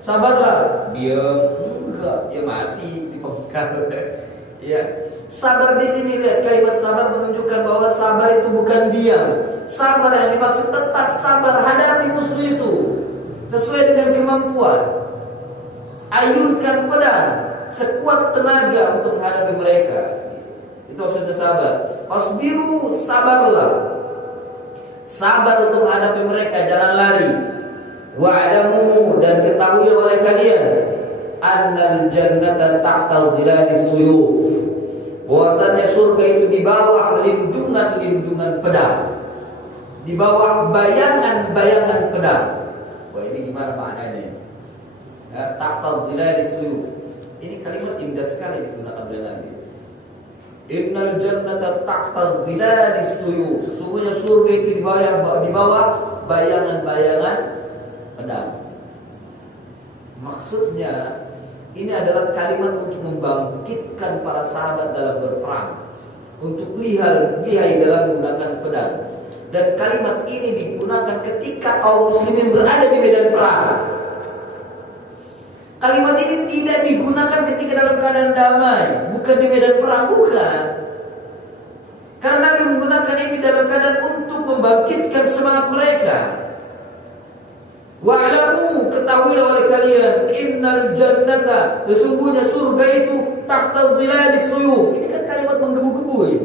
Sabarlah, diam enggak, dia mati dipenggal. Ya. Sabar di sini, lihat kalimat sabar menunjukkan bahwa sabar itu bukan diam. Sabar yang dimaksud tetap sabar hadapi musuh itu sesuai dengan kemampuan. Ayunkan pedang sekuat tenaga untuk menghadapi mereka. Itu maksudnya sabar. Fasbiru, sabarlah. Sabar untuk menghadapi mereka, jangan lari. Wa'lamu, dan ketahui oleh kalian, annal jannata tahta dhilalis suyuf, bahwasanya surga itu di bawah lindungan-lindungan pedang, di bawah bayangan-bayangan pedang. Wah, ini gimana maknanya? Ya, tahta dhilalis suyuf. Ini kalimat indah sekali digunakan oleh Nabi. Innal jannata tahta dhilalis suyuf, sesungguhnya surga itu di bawah bayangan-bayangan pedang. Maksudnya ini adalah kalimat untuk membangkitkan para sahabat dalam berperang, untuk lihai dalam menggunakan pedang. Dan kalimat ini digunakan ketika kaum muslimin berada di medan perang. Kalimat ini tidak digunakan ketika dalam keadaan damai, bukan di medan perang, bukan. Karena Nabi menggunakan ini dalam keadaan untuk membangkitkan semangat mereka. Wa'lamu, ketahuilah oleh kalian, innal jannata, sesungguhnya surga itu tahta dhilalis suyuf. Ini kan kalimat menggebu-gebu ini.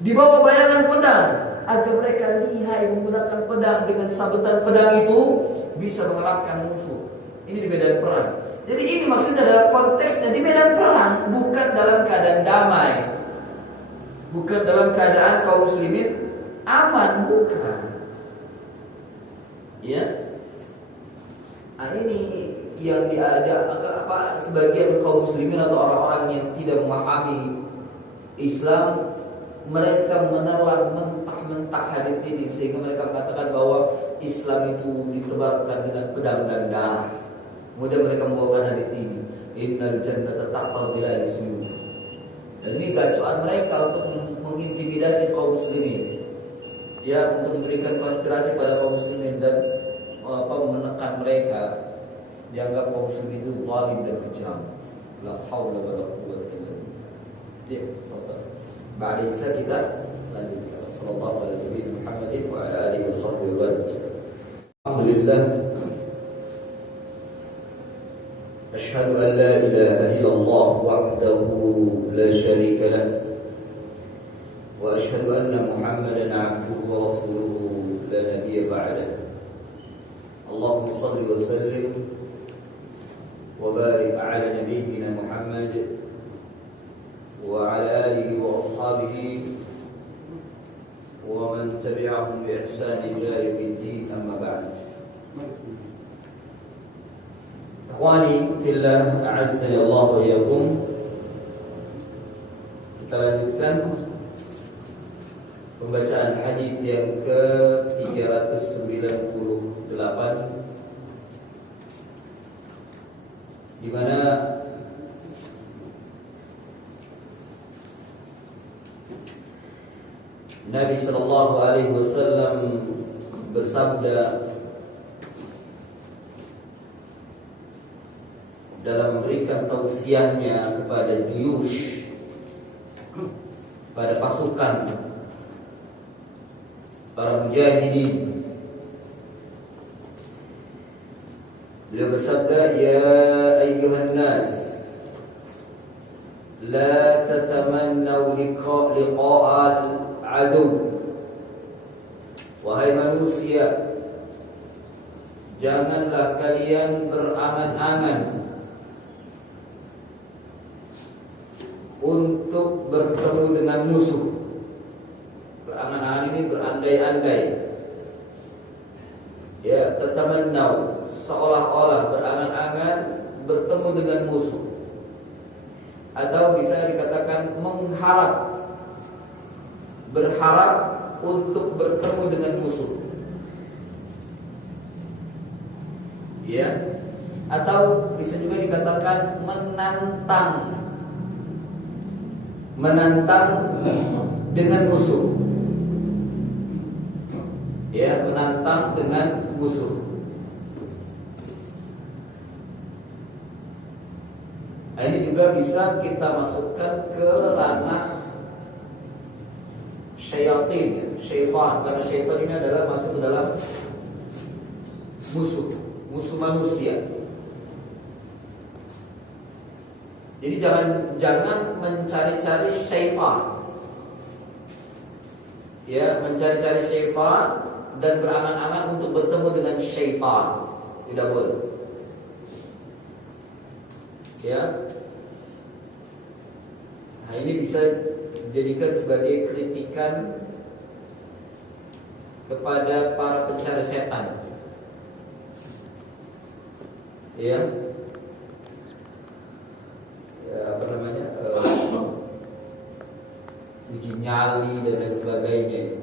Di bawah bayangan pedang, agar mereka lihai menggunakan pedang, dengan sabetan pedang itu bisa mengalahkan musuh. Ini di medan perang. Jadi ini maksudnya adalah konteksnya di medan perang, bukan dalam keadaan damai, bukan dalam keadaan kaum muslimin aman, bukan. Ya. Nah, ini yang sebagian kaum muslimin atau orang-orang yang tidak memahami Islam, mereka menelan mentah-mentah hadis ini sehingga mereka mengatakan bahwa Islam itu ditebarkan dengan pedang dan darah. Kemudian mereka membawakan hadis ini, innal jannata tahta dhilalis suyuf. Dan ini gacoan mereka untuk mengintimidasi kaum muslimin, ya, untuk memberikan konspirasi pada kaum muslimin dan menekan mereka, dianggap kaum muslimin itu zalim dan kejam. La haula wala quwwata illa billah. Ya, ba'da isa kita lanjut. Sallallahu alaihi Muhammadin wa ala alihi washabbihi wa sallam. Alhamdulillah. Asyhadu an la ilaha illallah wahdahu la syarika lah. Wa asyhadu anna Muhammadan 'abduhu wa rasuluhu la nabiyya ba'dahu. Allahumma salli wa sallim wa barik ala nabiyyina Muhammad wa ala alihi wa ashabihi wa man tabi'ahum bi ihsan ila yaumiddin, amma ba'd. Ikhwani fillah, a'azzani Allah wa iyyakum. Kita lanjutkan pembacaan hadis yang ke-398, di mana Nabi sallallahu alaihi wasallam bersabda dalam memberikan tausiahnya kepada juyush, pada pasukan para mujahidin. Beliau bersabda, ya ayyuhan nas, la tatamannaw liqa'al adu. Wahai manusia, janganlah kalian berangan-angan untuk bertemu dengan musuh. Berangan-angan ini berandai-andai. Ya, tatamannau, seolah-olah berangan-angan bertemu dengan musuh. Atau bisa dikatakan mengharap, berharap untuk bertemu dengan musuh. Ya. Atau bisa juga dikatakan menantang dengan musuh. Ya, menantang dengan musuh. Nah, ini juga bisa kita masukkan ke ranah syaitan, syaitan, karena syaitan ini adalah masuk ke dalam musuh manusia. Jadi jangan mencari-cari syaitan. Ya, mencari-cari syaitan dan berangan-angan untuk bertemu dengan syaitan. Tidak boleh. Ya. Nah, ini bisa dijadikan sebagai kritikan kepada para pencari setan. Ya. Apa namanya, uji nyali dan lain sebagainya.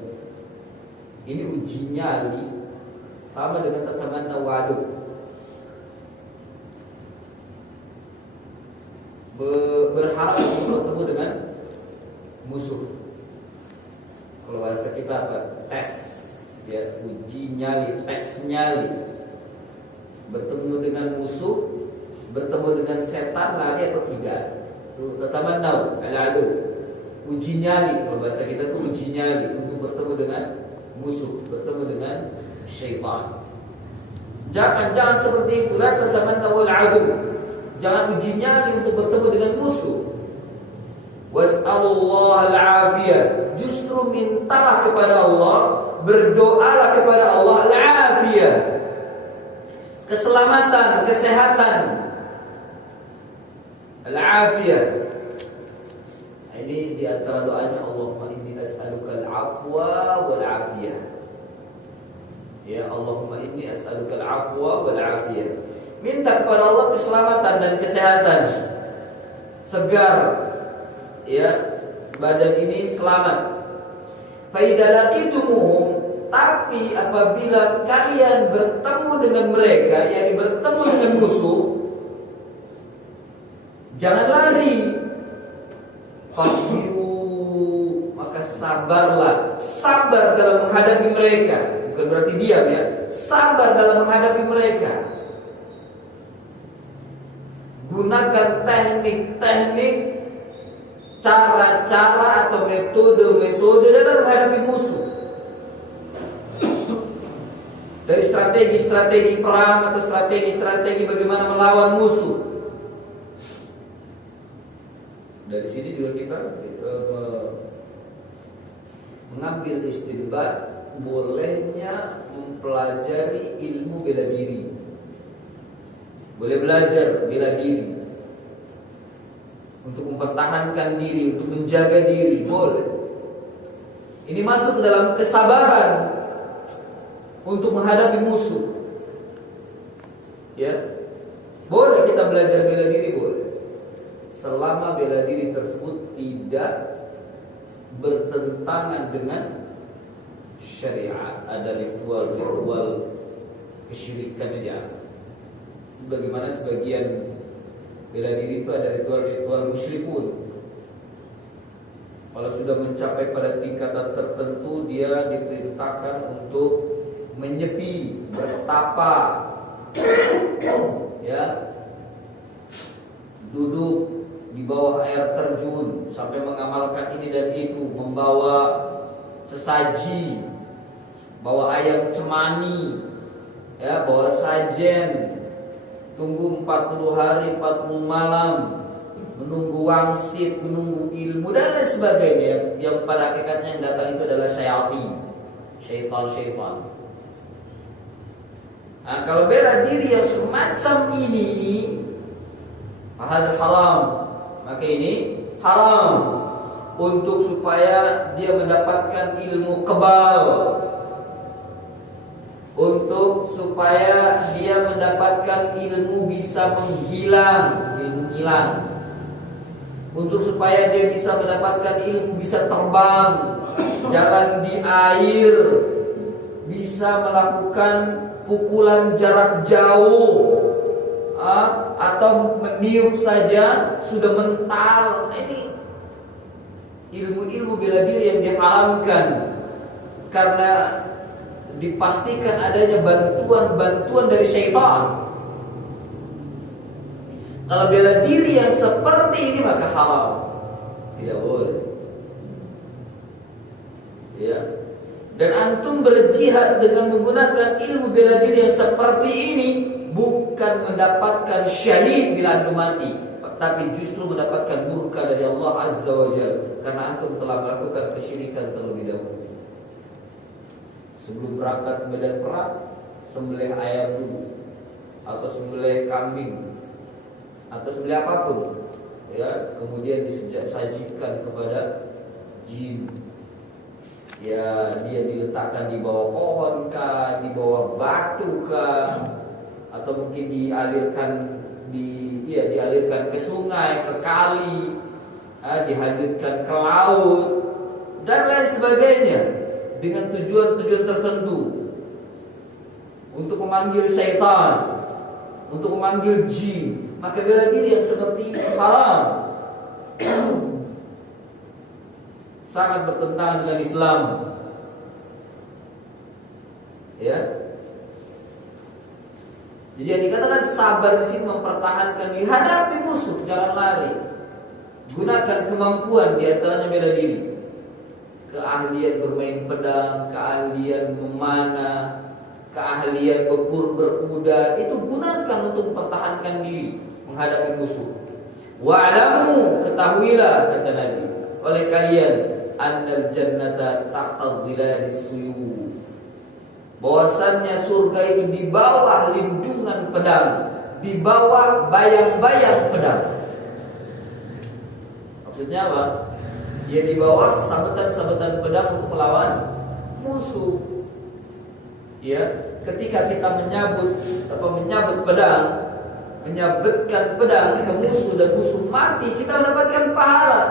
Ini uji nyali sama dengan tatamanna wa'du, berharap untuk bertemu dengan musuh. Kalau bahasa kita apa? Tes, ya, uji nyali, tes nyali. Bertemu dengan musuh, bertemu dengan setan, lari atau tidak. Itu tatamannau al-adu, uji nyali. Kalau bahasa kita tuh uji nyali untuk bertemu dengan musuh, bertemu dengan syaitan. Jangan seperti itu. La tatamannawul adu. Jangan uji nyali untuk bertemu dengan musuh. Was'alullah al-afiyah. Justru mintalah kepada Allah, berdoalah kepada Allah al-afiyah, keselamatan, kesehatan. Al-afiyah. Ini di antara doanya, Allahumma inni as'aluka al-afwa wal-afiyah. Ya Allahumma inni as'aluka al-afwa wal-afiyah. Minta kepada Allah keselamatan dan kesehatan, segar, ya, badan ini selamat. Fa idza laqitumuhum, tapi apabila kalian bertemu dengan mereka, yakni bertemu dengan musuh, jangan lari. Fasbiru, maka sabarlah. Sabar dalam menghadapi mereka, bukan berarti diam ya. Sabar dalam menghadapi mereka. Gunakan teknik-teknik, cara-cara atau metode-metode dalam menghadapi musuh. Dari strategi-strategi perang atau strategi-strategi bagaimana melawan musuh. Dari sini juga kita mengambil istinbat bolehnya mempelajari ilmu bela diri. Boleh belajar bela diri untuk mempertahankan diri, untuk menjaga diri, boleh. Ini masuk ke dalam kesabaran untuk menghadapi musuh. Ya, boleh kita belajar bela diri, boleh. Selama bela diri tersebut tidak bertentangan dengan syariat, ada ritual-ritual kesyirikan aja. Bagaimana sebagian bela diri itu ada ritual-ritual musyrikun. Kalau sudah mencapai pada tingkatan tertentu, dia diperintahkan untuk menyepi, bertapa, ya, duduk di bawah air terjun sampai mengamalkan ini dan itu, membawa sesaji, bawa ayam cemani, ya, bawa sajen, tunggu 40 hari 40 malam, menunggu wangsit, menunggu ilmu dan lain sebagainya. Yang pada hakikatnya yang datang itu adalah syaitan. Nah, kalau bela diri yang semacam ini, fahad haram, maka ini haram. Untuk supaya dia mendapatkan ilmu kebal, untuk supaya dia mendapatkan ilmu bisa menghilang, ilmu hilang, untuk supaya dia bisa mendapatkan ilmu bisa terbang, jalan di air, bisa melakukan pukulan jarak jauh, atau meniup saja sudah mental. Ini ilmu-ilmu bela diri yang diharamkan karena dipastikan adanya bantuan dari syaitan. Kalau bela diri yang seperti ini maka haram, tidak boleh. Ya. Dan antum berjihad dengan menggunakan ilmu bela diri yang seperti ini bukan mendapatkan syahid bila antum mati, tapi justru mendapatkan murka dari Allah Azza wa Jalla karena antum telah melakukan kesyirikan terlebih dahulu. Sebelum berangkat ke medan perang, sembelih ayam dulu, atau sembelih kambing, atau sembelih apapun, ya, kemudian disajikan kepada jin. Ya, dia diletakkan di bawah pohon kah, di bawah batu kah, atau mungkin dialirkan ke sungai, ke kali, dihanyutkan ke laut dan lain sebagainya dengan tujuan-tujuan tertentu untuk memanggil syaitan, untuk memanggil jin. Maka bela diri yang seperti ini haram, sangat bertentangan dengan Islam. Ya. Jadi yang dikatakan sabar di sini mempertahankan, dihadapi musuh, jangan lari. Gunakan kemampuan, di antaranya bela diri, keahlian bermain pedang, keahlian memanah, keahlian berkuda, itu gunakan untuk mempertahankan diri menghadapi musuh. Wa'lamu, ketahuilah kata Nabi, oleh kalian, annal jannata tahta dhilalis suyuf, bahwasannya surga itu di bawah lindungan pedang, di bawah bayang-bayang pedang. Maksudnya apa? Ya di bawah sabetan-sabetan pedang untuk melawan musuh. Ya, ketika kita menyabet pedang, menyabetkan pedang ke musuh dan musuh mati, kita mendapatkan pahala.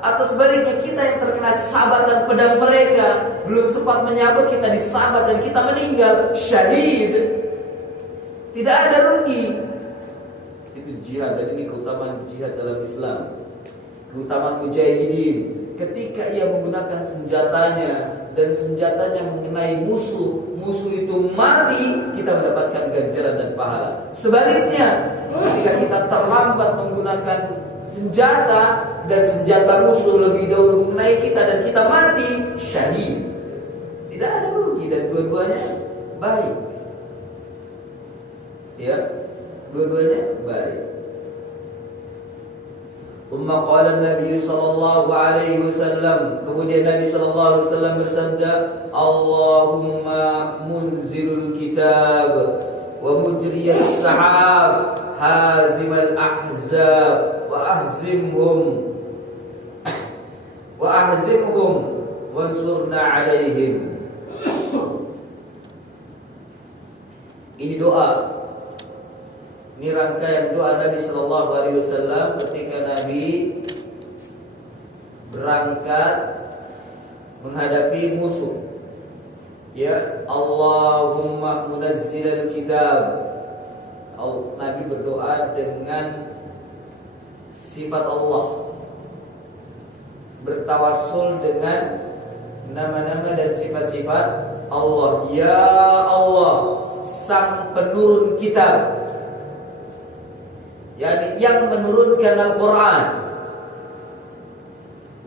Atau sebaliknya, kita yang terkena sabatan pedang mereka, belum sempat menyabet, kita disabat dan kita meninggal syahid, tidak ada rugi. Itu jihad, dan ini keutamaan jihad dalam Islam, keutamaan mujahidin. Ketika ia menggunakan senjatanya dan senjatanya mengenai musuh, musuh itu mati, kita mendapatkan ganjaran dan pahala. Sebaliknya, ketika kita terlambat menggunakan senjata dan senjata musuh lebih dahulu mengenai kita dan kita mati, syahid. Tidak ada rugi dan dua-duanya baik. Ya, dua-duanya baik. Umma qala Nabi sallallahu alaihi wasallam, kemudian Nabi sallallahu alaihi wasallam bersabda, Allahumma munzilul kitab wa mujriyas sahab hazimal ahzab wa ahzimhum wansurna alaihim. Ini doa. Ini rangkaian doa Nabi sallallahu alaihi wasallam ketika Nabi berangkat menghadapi musuh. Ya, Allahumma munazzilal kitab. Nabi berdoa dengan sifat Allah, bertawassul dengan nama-nama dan sifat-sifat Allah. Ya Allah, Sang Penurun Kitab, yakni yang menurunkan Al-Quran,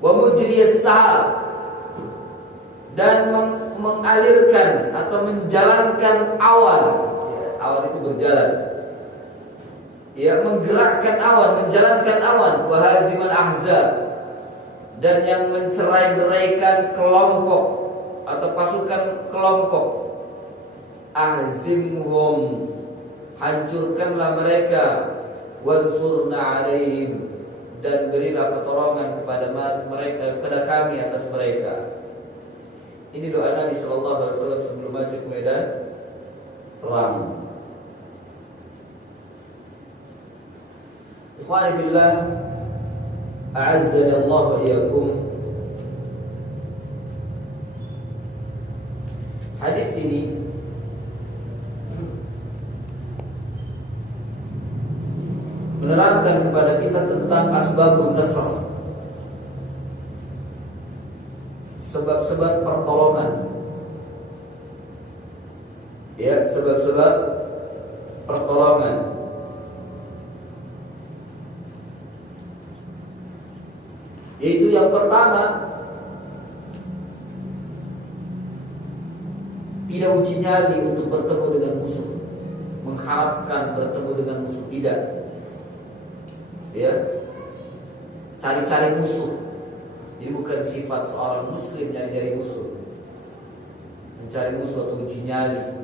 wa mujriyas sahab, dan mengalirkan atau menjalankan awan. Ya, awan itu berjalan. Ya, menggerakkan awan, menjalankan awan. Wa hazimal ahzab, dan yang mencerai-beraikan kelompok atau pasukan kelompok. Ahzimhum, hancurkanlah mereka. Wansurna alaihim, dan berilah pertolongan kepada mereka, kepada kami atas mereka. Ini doa Nabi sallallahu alaihi wasallam sebelum maju ke medan perang. Ikhwani fillah, a'azzani Allah wa iyyakum. Hadis ini menerangkan kepada kita tentang asbabun nasr, sebab-sebab pertolongan. Ya, sebab-sebab pertolongan. Yaitu yang pertama, tidak uji nyali untuk bertemu dengan musuh, mengharapkan bertemu dengan musuh, tidak. Ya, cari-cari musuh. Ini bukan sifat seorang muslim nyari-nyari musuh, mencari musuh atau uji nyali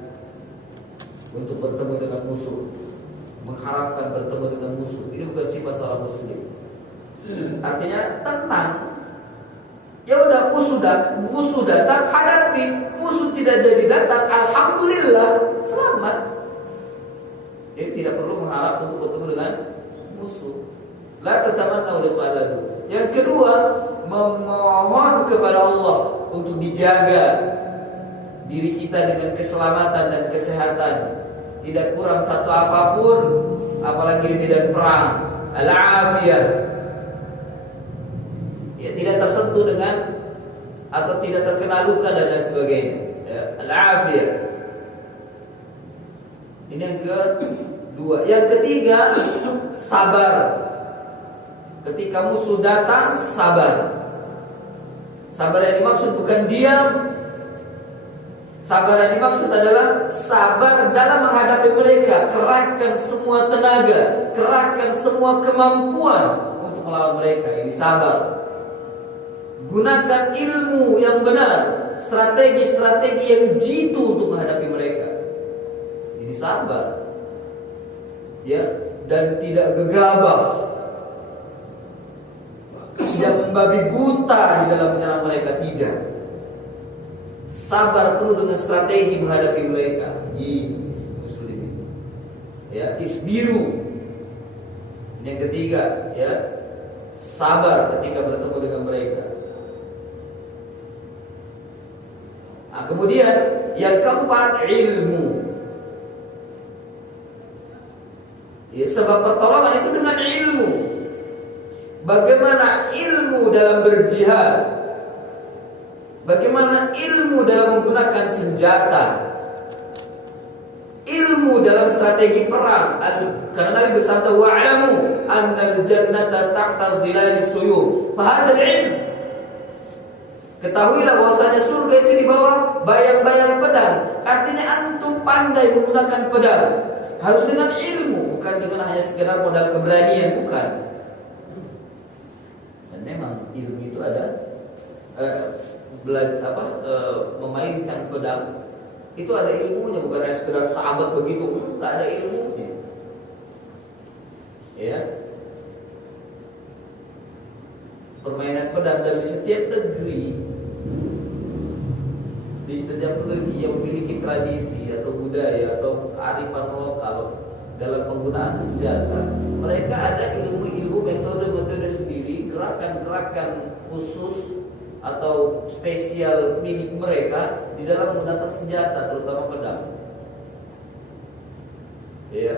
untuk bertemu dengan musuh, mengharapkan bertemu dengan musuh. Ini bukan sifat seorang muslim. Artinya tenang. Ya udah, musuh datang, hadapi. Musuh tidak jadi datang, alhamdulillah, selamat. Jadi tidak perlu mengharap untuk bertemu dengan musuh. La tatamannu liqa'alahu. Yang kedua, memohon kepada Allah untuk dijaga diri kita dengan keselamatan dan kesehatan, tidak kurang satu apapun, apalagi di medan perang. Al-afiyah, ya, tidak tersentuh dengan atau tidak terkena luka dan lain sebagainya. Ya, al-afiyah. Ini yang kedua. Yang ketiga, sabar. Ketika musuh datang, sabar. Sabar yang dimaksud bukan diam, Sabar yang dimaksud adalah sabar dalam menghadapi mereka. Kerahkan semua tenaga, kerahkan semua kemampuan untuk melawan mereka. Ini sabar. Gunakan ilmu yang benar, strategi-strategi yang jitu untuk menghadapi mereka. Ini sabar. Ya, dan tidak gegabah, tidak membabi buta di dalam menyerang mereka, tidak. Sabar penuh dengan strategi menghadapi mereka. Ini muslim. Ya, isbiru. Yang ketiga, ya, sabar ketika bertemu dengan mereka. Nah, kemudian yang keempat, ilmu. Ya, sebab pertolongan itu dengan ilmu. Bagaimana ilmu dalam berjihad? Bagaimana ilmu dalam menggunakan senjata? Ilmu dalam strategi perang. Karena Nabi bersabda, wa'lamu annal jannata tahta dhilali suyuf. Fahadzal ilm. Ketahuilah bahwasanya surga itu di bawah bayang-bayang pedang. Artinya antum pandai menggunakan pedang. Harus dengan ilmu, bukan dengan hanya sekedar modal keberanian, bukan. Dan memang ilmu itu ada memainkan pedang itu ada ilmunya, bukan hanya sekedar sahabat begitu, enggak, ada ilmunya. Ya. Permainan pedang dari setiap negeri, di setiap negeri yang memiliki tradisi atau budaya atau kearifan lokal dalam penggunaan senjata, mereka ada ilmu-ilmu, metode-metode sendiri, gerakan-gerakan khusus atau spesial milik mereka di dalam menggunakan senjata, terutama pedang. Ya,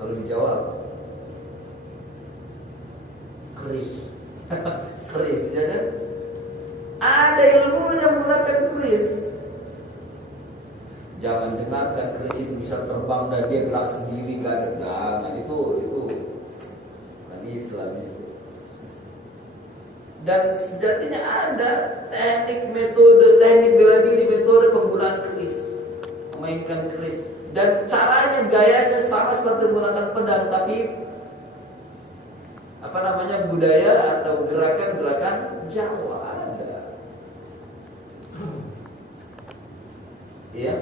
kalau dijawab keris, keris, ya kan? Ada ilmunya menggunakan keris. Jangan dengarkan keris itu bisa terbang dan dia gerak sendiri, kan? Jangan, itu bukan Islam itu. Dan sejatinya ada teknik, metode, teknik bela diri, metode penggunaan keris, memainkan keris, dan caranya, gayanya sama seperti menggunakan pedang, tapi budaya atau gerakan-gerakan Jawa ada. Ya.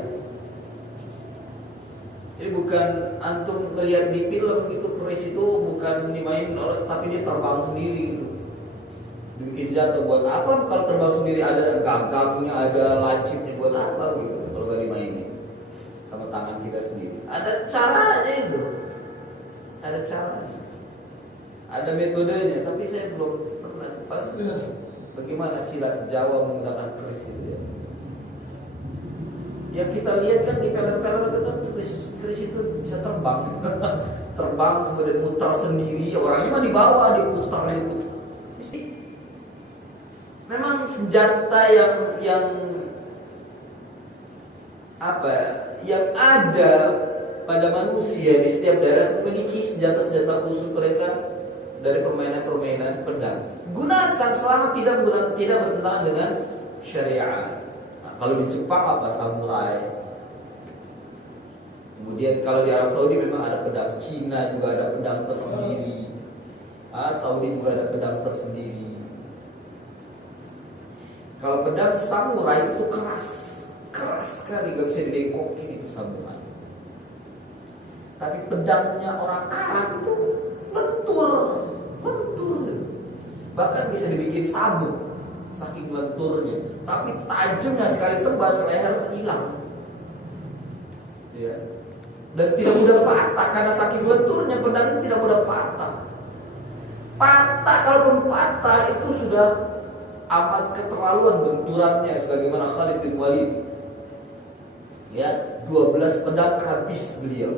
Jadi bukan antum ngelihat di film gitu, keris itu bukan dimainin orang, tapi dia terbang sendiri gitu. Dibikin jatuh, buat apa kalau terbang sendiri? Ada gagangnya, ada lancipnya, buat apa gitu kalau gak dimainin sama tangan kita sendiri? Ada caranya itu, ada caranya, ada metodenya, tapi saya belum pernah sempat. Bagaimana silat Jawa menggunakan keris itu ya? Ya kita lihat kan di film-film itu keris itu bisa terbang, terbang kemudian muter sendiri, orangnya mah di bawah diputar itu. Memang senjata yang ada pada manusia di setiap daerah memiliki senjata-senjata khusus mereka dari permainan-permainan pedang. Gunakan selama tidak bertentangan dengan syariat. Nah, kalau di Jepang apa? Samurai. Kemudian kalau di Arab Saudi memang ada pedang. Cina juga ada pedang tersendiri. Saudi juga ada pedang tersendiri. Kalau pedang samurai itu keras sekali, gak bisa dibengkokin itu samurai. Tapi pedangnya orang Arab itu lentur, bahkan bisa dibikin sabuk, saking lenturnya. Tapi tajamnya sekali tebas, leher hilang. Ya. Dan tidak mudah patah karena saking lenturnya pedang itu tidak mudah patah. Kalaupun patah itu sudah amat keterlaluan benturannya, sebagaimana Khalid bin Walid. Ya, 12 pedang habis beliau.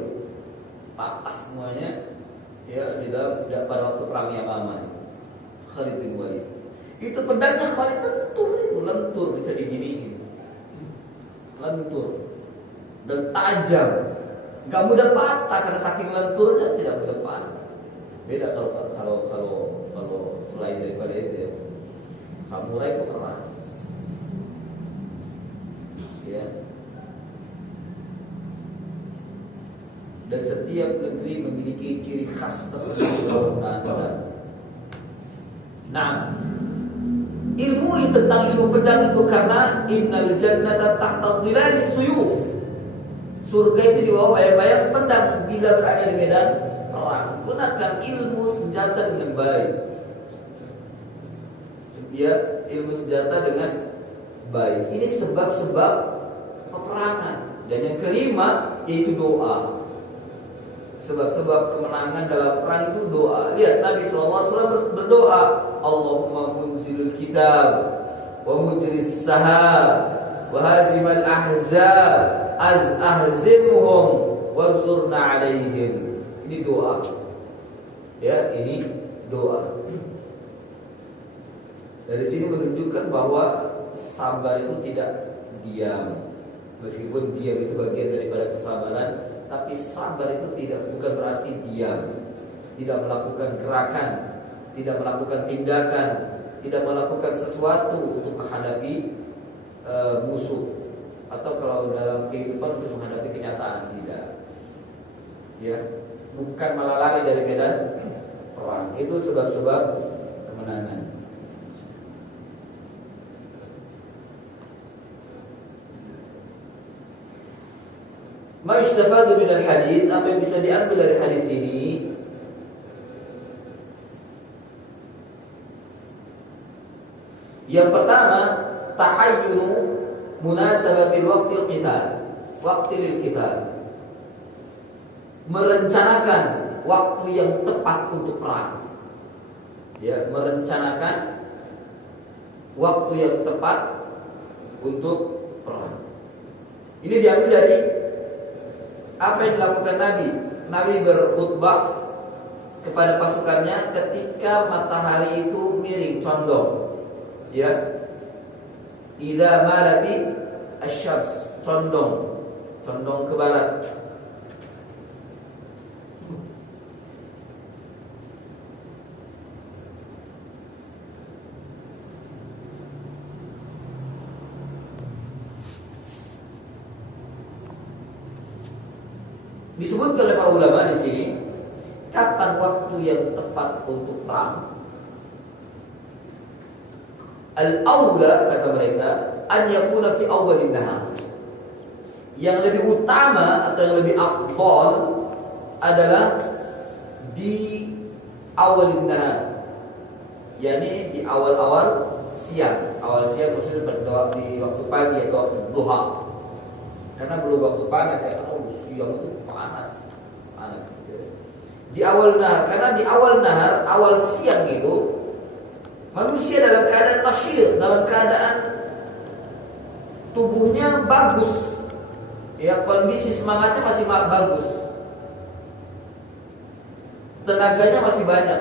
Patah semuanya ya pada waktu perang Yamamah. Khalid bin Walid. Itu pedangnya Khalid lentur bisa diginiin. Lentur dan tajam. Gak mudah patah karena saking lenturnya, tidak mudah patah. Beda kalau selain daripada itu ya. Samurai itu keras, ya. dan setiap negeri memiliki ciri khas tersendiri penggunaan pedang. Nah, ilmu tentang ilmu pedang itu karena innal jannata tahta dhilalis suyuf. Surga itu di bawah bayang-bayang pedang bila berada di medan perang. Gunakan ilmu senjata dengan baik. Ya, ilmu senjata dengan baik. Ini sebab-sebab peperangan. Dan yang kelima yaitu doa. Sebab-sebab kemenangan dalam perang itu doa. Lihat Nabi SAW berdoa, Allahumma munzilul kitab wa mujris sahab wa hazimal ahzab ahzimhum wansurna alaihim. Ini doa. Ya, ini doa. Dari sini menunjukkan bahwa sabar itu tidak diam. Meskipun diam itu bagian daripada kesabaran, tapi sabar itu bukan berarti diam. Tidak melakukan gerakan, tidak melakukan tindakan, tidak melakukan sesuatu untuk menghadapi musuh, atau kalau dalam kehidupan untuk menghadapi kenyataan, tidak. Ya, bukan malah lari dari medan perang. Itu sebab-sebab kemenangan. Ma yustafadu minal hadits, apa yang bisa diambil dari hadis ini? Yang pertama, tahayyunu munasabatil waqtil qital, waqtil qital. Merencanakan waktu yang tepat untuk perang. Ya, merencanakan waktu yang tepat untuk perang. Ini diambil dari apa yang dilakukan Nabi. Nabi berkhutbah kepada pasukannya ketika matahari itu miring, condong. Ya, idza malati asy-syams, condong ke barat. Disebutkan oleh para ulama di sini, kapan waktu yang tepat untuk perang? Al-aula, kata mereka, an yakuna fi awwalin nahar. Yang lebih utama atau yang lebih afdal adalah di awalin nahar, yakni di awal-awal siang. Awal siang maksudnya di waktu pagi atau waktu duha. Karena belum waktu panas ya, siang itu panas. Di awal nahar, karena di awal nahar, awal siang itu manusia dalam keadaan nasyir, dalam keadaan tubuhnya bagus, ya, kondisi semangatnya masih bagus, tenaganya masih banyak,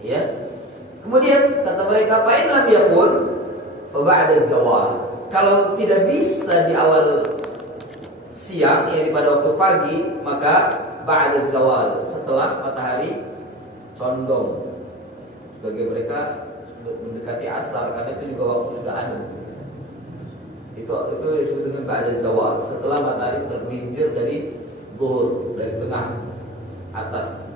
ya. Kemudian kata mereka, fa in lam yakun fa ba'da zawal. Kalau tidak bisa di awal siang, yaitu pada waktu pagi, maka ba'da zawal, setelah matahari condong. Bagi mereka mendekati asar, karena itu juga waktu sudah anu. Itu disebut dengan ba'da zawal, setelah matahari tergelincir dari zuhur, dari tengah atas.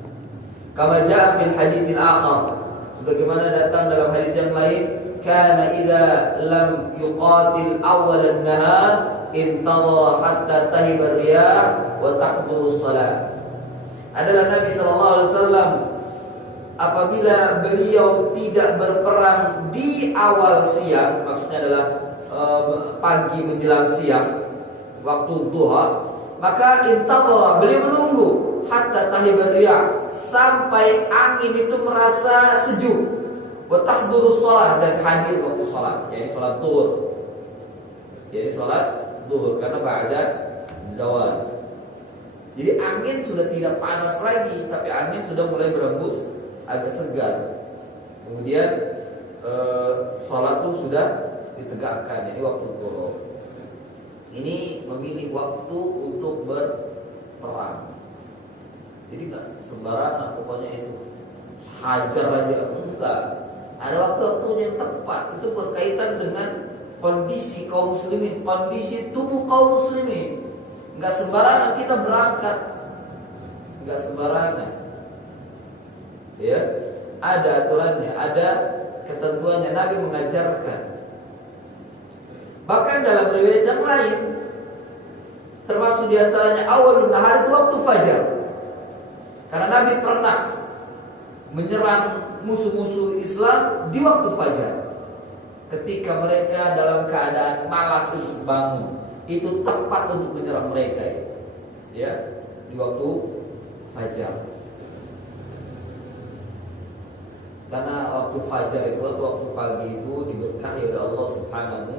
Kama jaa fil haditsil akhar, sebagaimana datang dalam hadis yang lain, kana idza lam yuqatil awwal an-nahar intadhara hatta tahiba ar-riyah wa tahduru as-salat. Adalah Nabi sallallahu alaihi wasallam apabila beliau tidak berperang di awal siang, maksudnya adalah pagi menjelang siang, waktu duha, maka intadhara, beliau menunggu hatta tahibar riyah, sampai angin itu merasa sejuk, wa tahdurus shalah, dan hadir waktu salat, yakni salat zuhur. Jadi salat zuhur karena ba'da zawal. Jadi angin sudah tidak panas lagi, tapi angin sudah mulai berembus, agak segar. Kemudian salat itu sudah ditegakkan, jadi waktu zuhur. Ini memilih waktu untuk berperang. Jadi nggak sembarangan pokoknya itu hajar aja, enggak. Ada waktu-waktu yang tepat. Itu berkaitan dengan kondisi kaum muslimin, kondisi tubuh kaum muslimin. Enggak sembarangan kita berangkat, enggak sembarangan. Ya, ada aturannya, ada ketentuannya. Nabi mengajarkan. Bahkan dalam riwayat yang lain, termasuk diantaranya awal nahar itu waktu fajar. Karena Nabi pernah menyerang musuh-musuh Islam di waktu fajar, ketika mereka dalam keadaan malas untuk bangun. Itu tepat untuk menyerang mereka, ya, di waktu fajar. Karena waktu fajar itu, waktu pagi itu diberkahi oleh Allah Subhanahu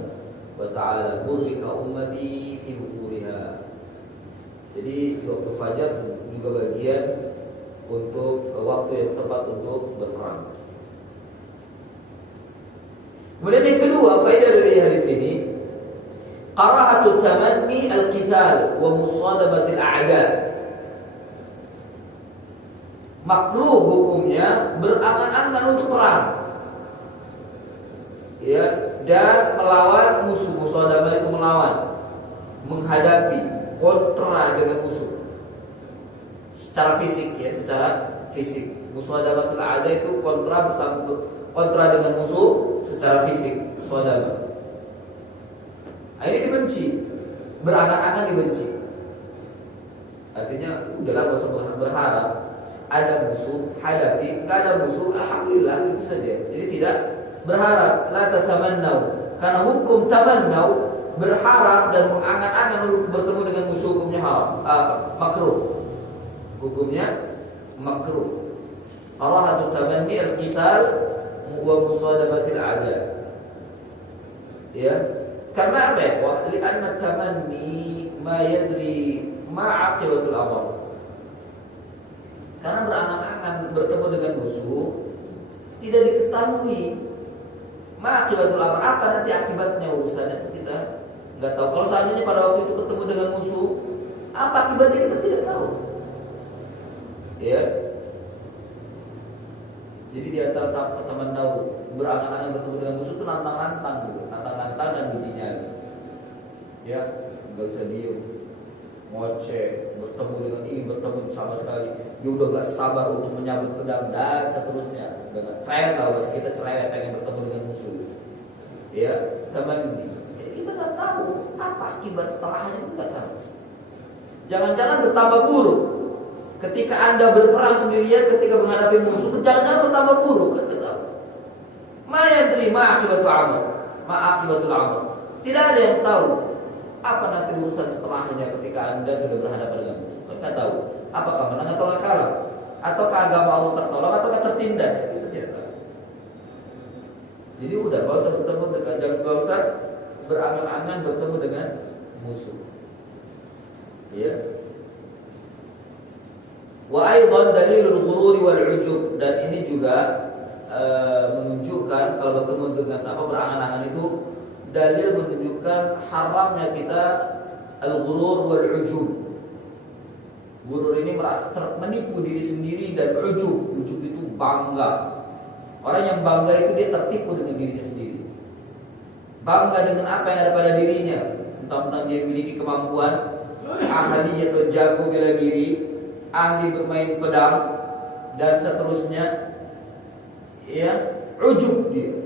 wa ta'ala. Burika ummati fi bukuriha. Jadi waktu fajar juga bagian untuk waktu yang tepat untuk berperang. Kemudian yang kedua, faedah dari hadis ini, qarahatu tamanni al-qital wa musadamatil a'da. Makruh hukumnya berangan-angan untuk perang, ya, dan melawan musuh. Musadamah itu melawan, menghadapi, kontra dengan musuh secara fisik, ya, secara fisik. Musadamatul a'da itu kontra dengan musuh secara fisik, musadamah. Ini dibenci, berangan-angan dibenci. Artinya udahlah gak usah berharap. Ada musuh, hadapi. Gak ada musuh, alhamdulillah, itu saja. Jadi tidak berharap. La tatamannau. Karena hukum tamannau, berharap dan mengangan-angan untuk bertemu dengan musuh, hukumnya haram, makruh. Hukumnya makruh. Qarahatu tamanni al-qital wa musadamatil a'da. Ya. Karena apa ya? Li'anna tamanni ma yadri ma aqibatul amr. Karena berangan-angan bertemu dengan musuh, tidak diketahui ma aqibatul amr, apa nanti akibatnya, urusannya itu kita nggak tahu. Kalau seandainya pada waktu itu ketemu dengan musuh, apa akibatnya kita tidak tahu. Ya. Jadi di antara tamannau, berangan-angan bertemu dengan musuh itu nantang-nantang dulu, nantang-nantang dan ujinya. Ya, nggak usah diem, ngoceh, bertemu dengan ini, bertemu sama sekali. Dia udah gak sabar untuk menyambut pedang dan seterusnya. Dengan cerewet lah, bahasa kita cerewet, pengen bertemu dengan musuh. Ya, teman ini, kita nggak tahu apa akibat setelahnya, itu nggak tahu. Jangan-jangan bertambah buruk. Ketika Anda berperang sendirian, ketika menghadapi musuh, jangan-jangan bertambah buruk, kan kita tahu. Ma yadri ma aqibatul amal, ma aqibatul amal. Tidak ada yang tahu apa nanti urusan setelahnya ketika Anda sudah berhadapan dengan musuh. Kita tahu apakah menang atau kalah, ataukah agama Allah tertolong ataukah tertindas, kita tidak tahu. Jadi udah gak usah bertemu dengan, jangan gak usah berangan-angan bertemu dengan musuh. Ya. Wa aidan dalilul ghururi wal ujub, dan ini juga menunjukkan kalau bertemu dengan berangan-angan itu dalil menunjukkan haramnya kita al-ghurur wal ujub. Ghurur ini menipu diri sendiri, dan ujub itu bangga. Orang yang bangga itu dia tertipu dengan dirinya sendiri. Bangga dengan apa yang ada pada dirinya, entah-entah dia memiliki kemampuan, ahli atau jago bela diri, ahli bermain pedang dan seterusnya, ya, ujub dia.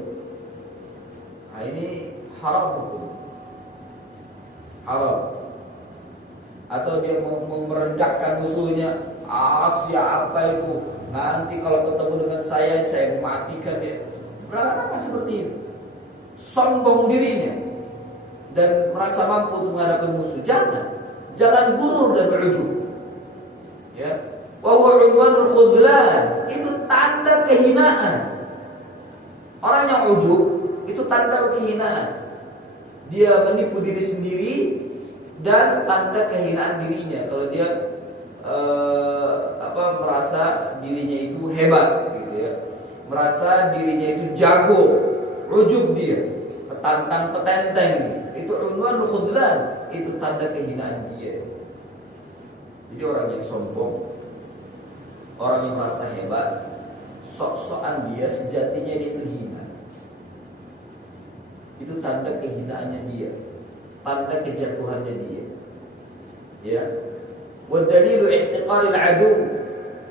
Nah, ini haram hukum, haram. Atau dia mau merendahkan musuhnya, siapa itu, nanti kalau ketemu dengan saya matikan dia. Berangan-angan seperti itu, sombong dirinya dan merasa mampu untuk menghadapi musuh. Jangan gurur dan berujub. Ya, wa huwa unwanul khudlan, itu tanda kehinaan. Orang yang ujub itu tanda kehinaan. Dia menipu diri sendiri dan tanda kehinaan dirinya. Kalau dia merasa dirinya itu hebat, gitu ya, merasa dirinya itu jago, ujub dia, petantang petenteng, itu unwanul khudlan, itu tanda kehinaan dia. Jadi orang yang sombong, orang yang merasa hebat, sok-sokan dia, sejatinya dia itu hina. Itu tanda kehinaannya dia, tanda kejatuhannya dia. Ya. Wa dalilu ihtiqaril adu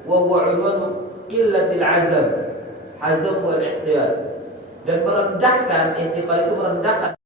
wa huwa unwan qillatil azam, hazm wal ihtiyat. Dan merendahkan, ihtiqar itu merendahkan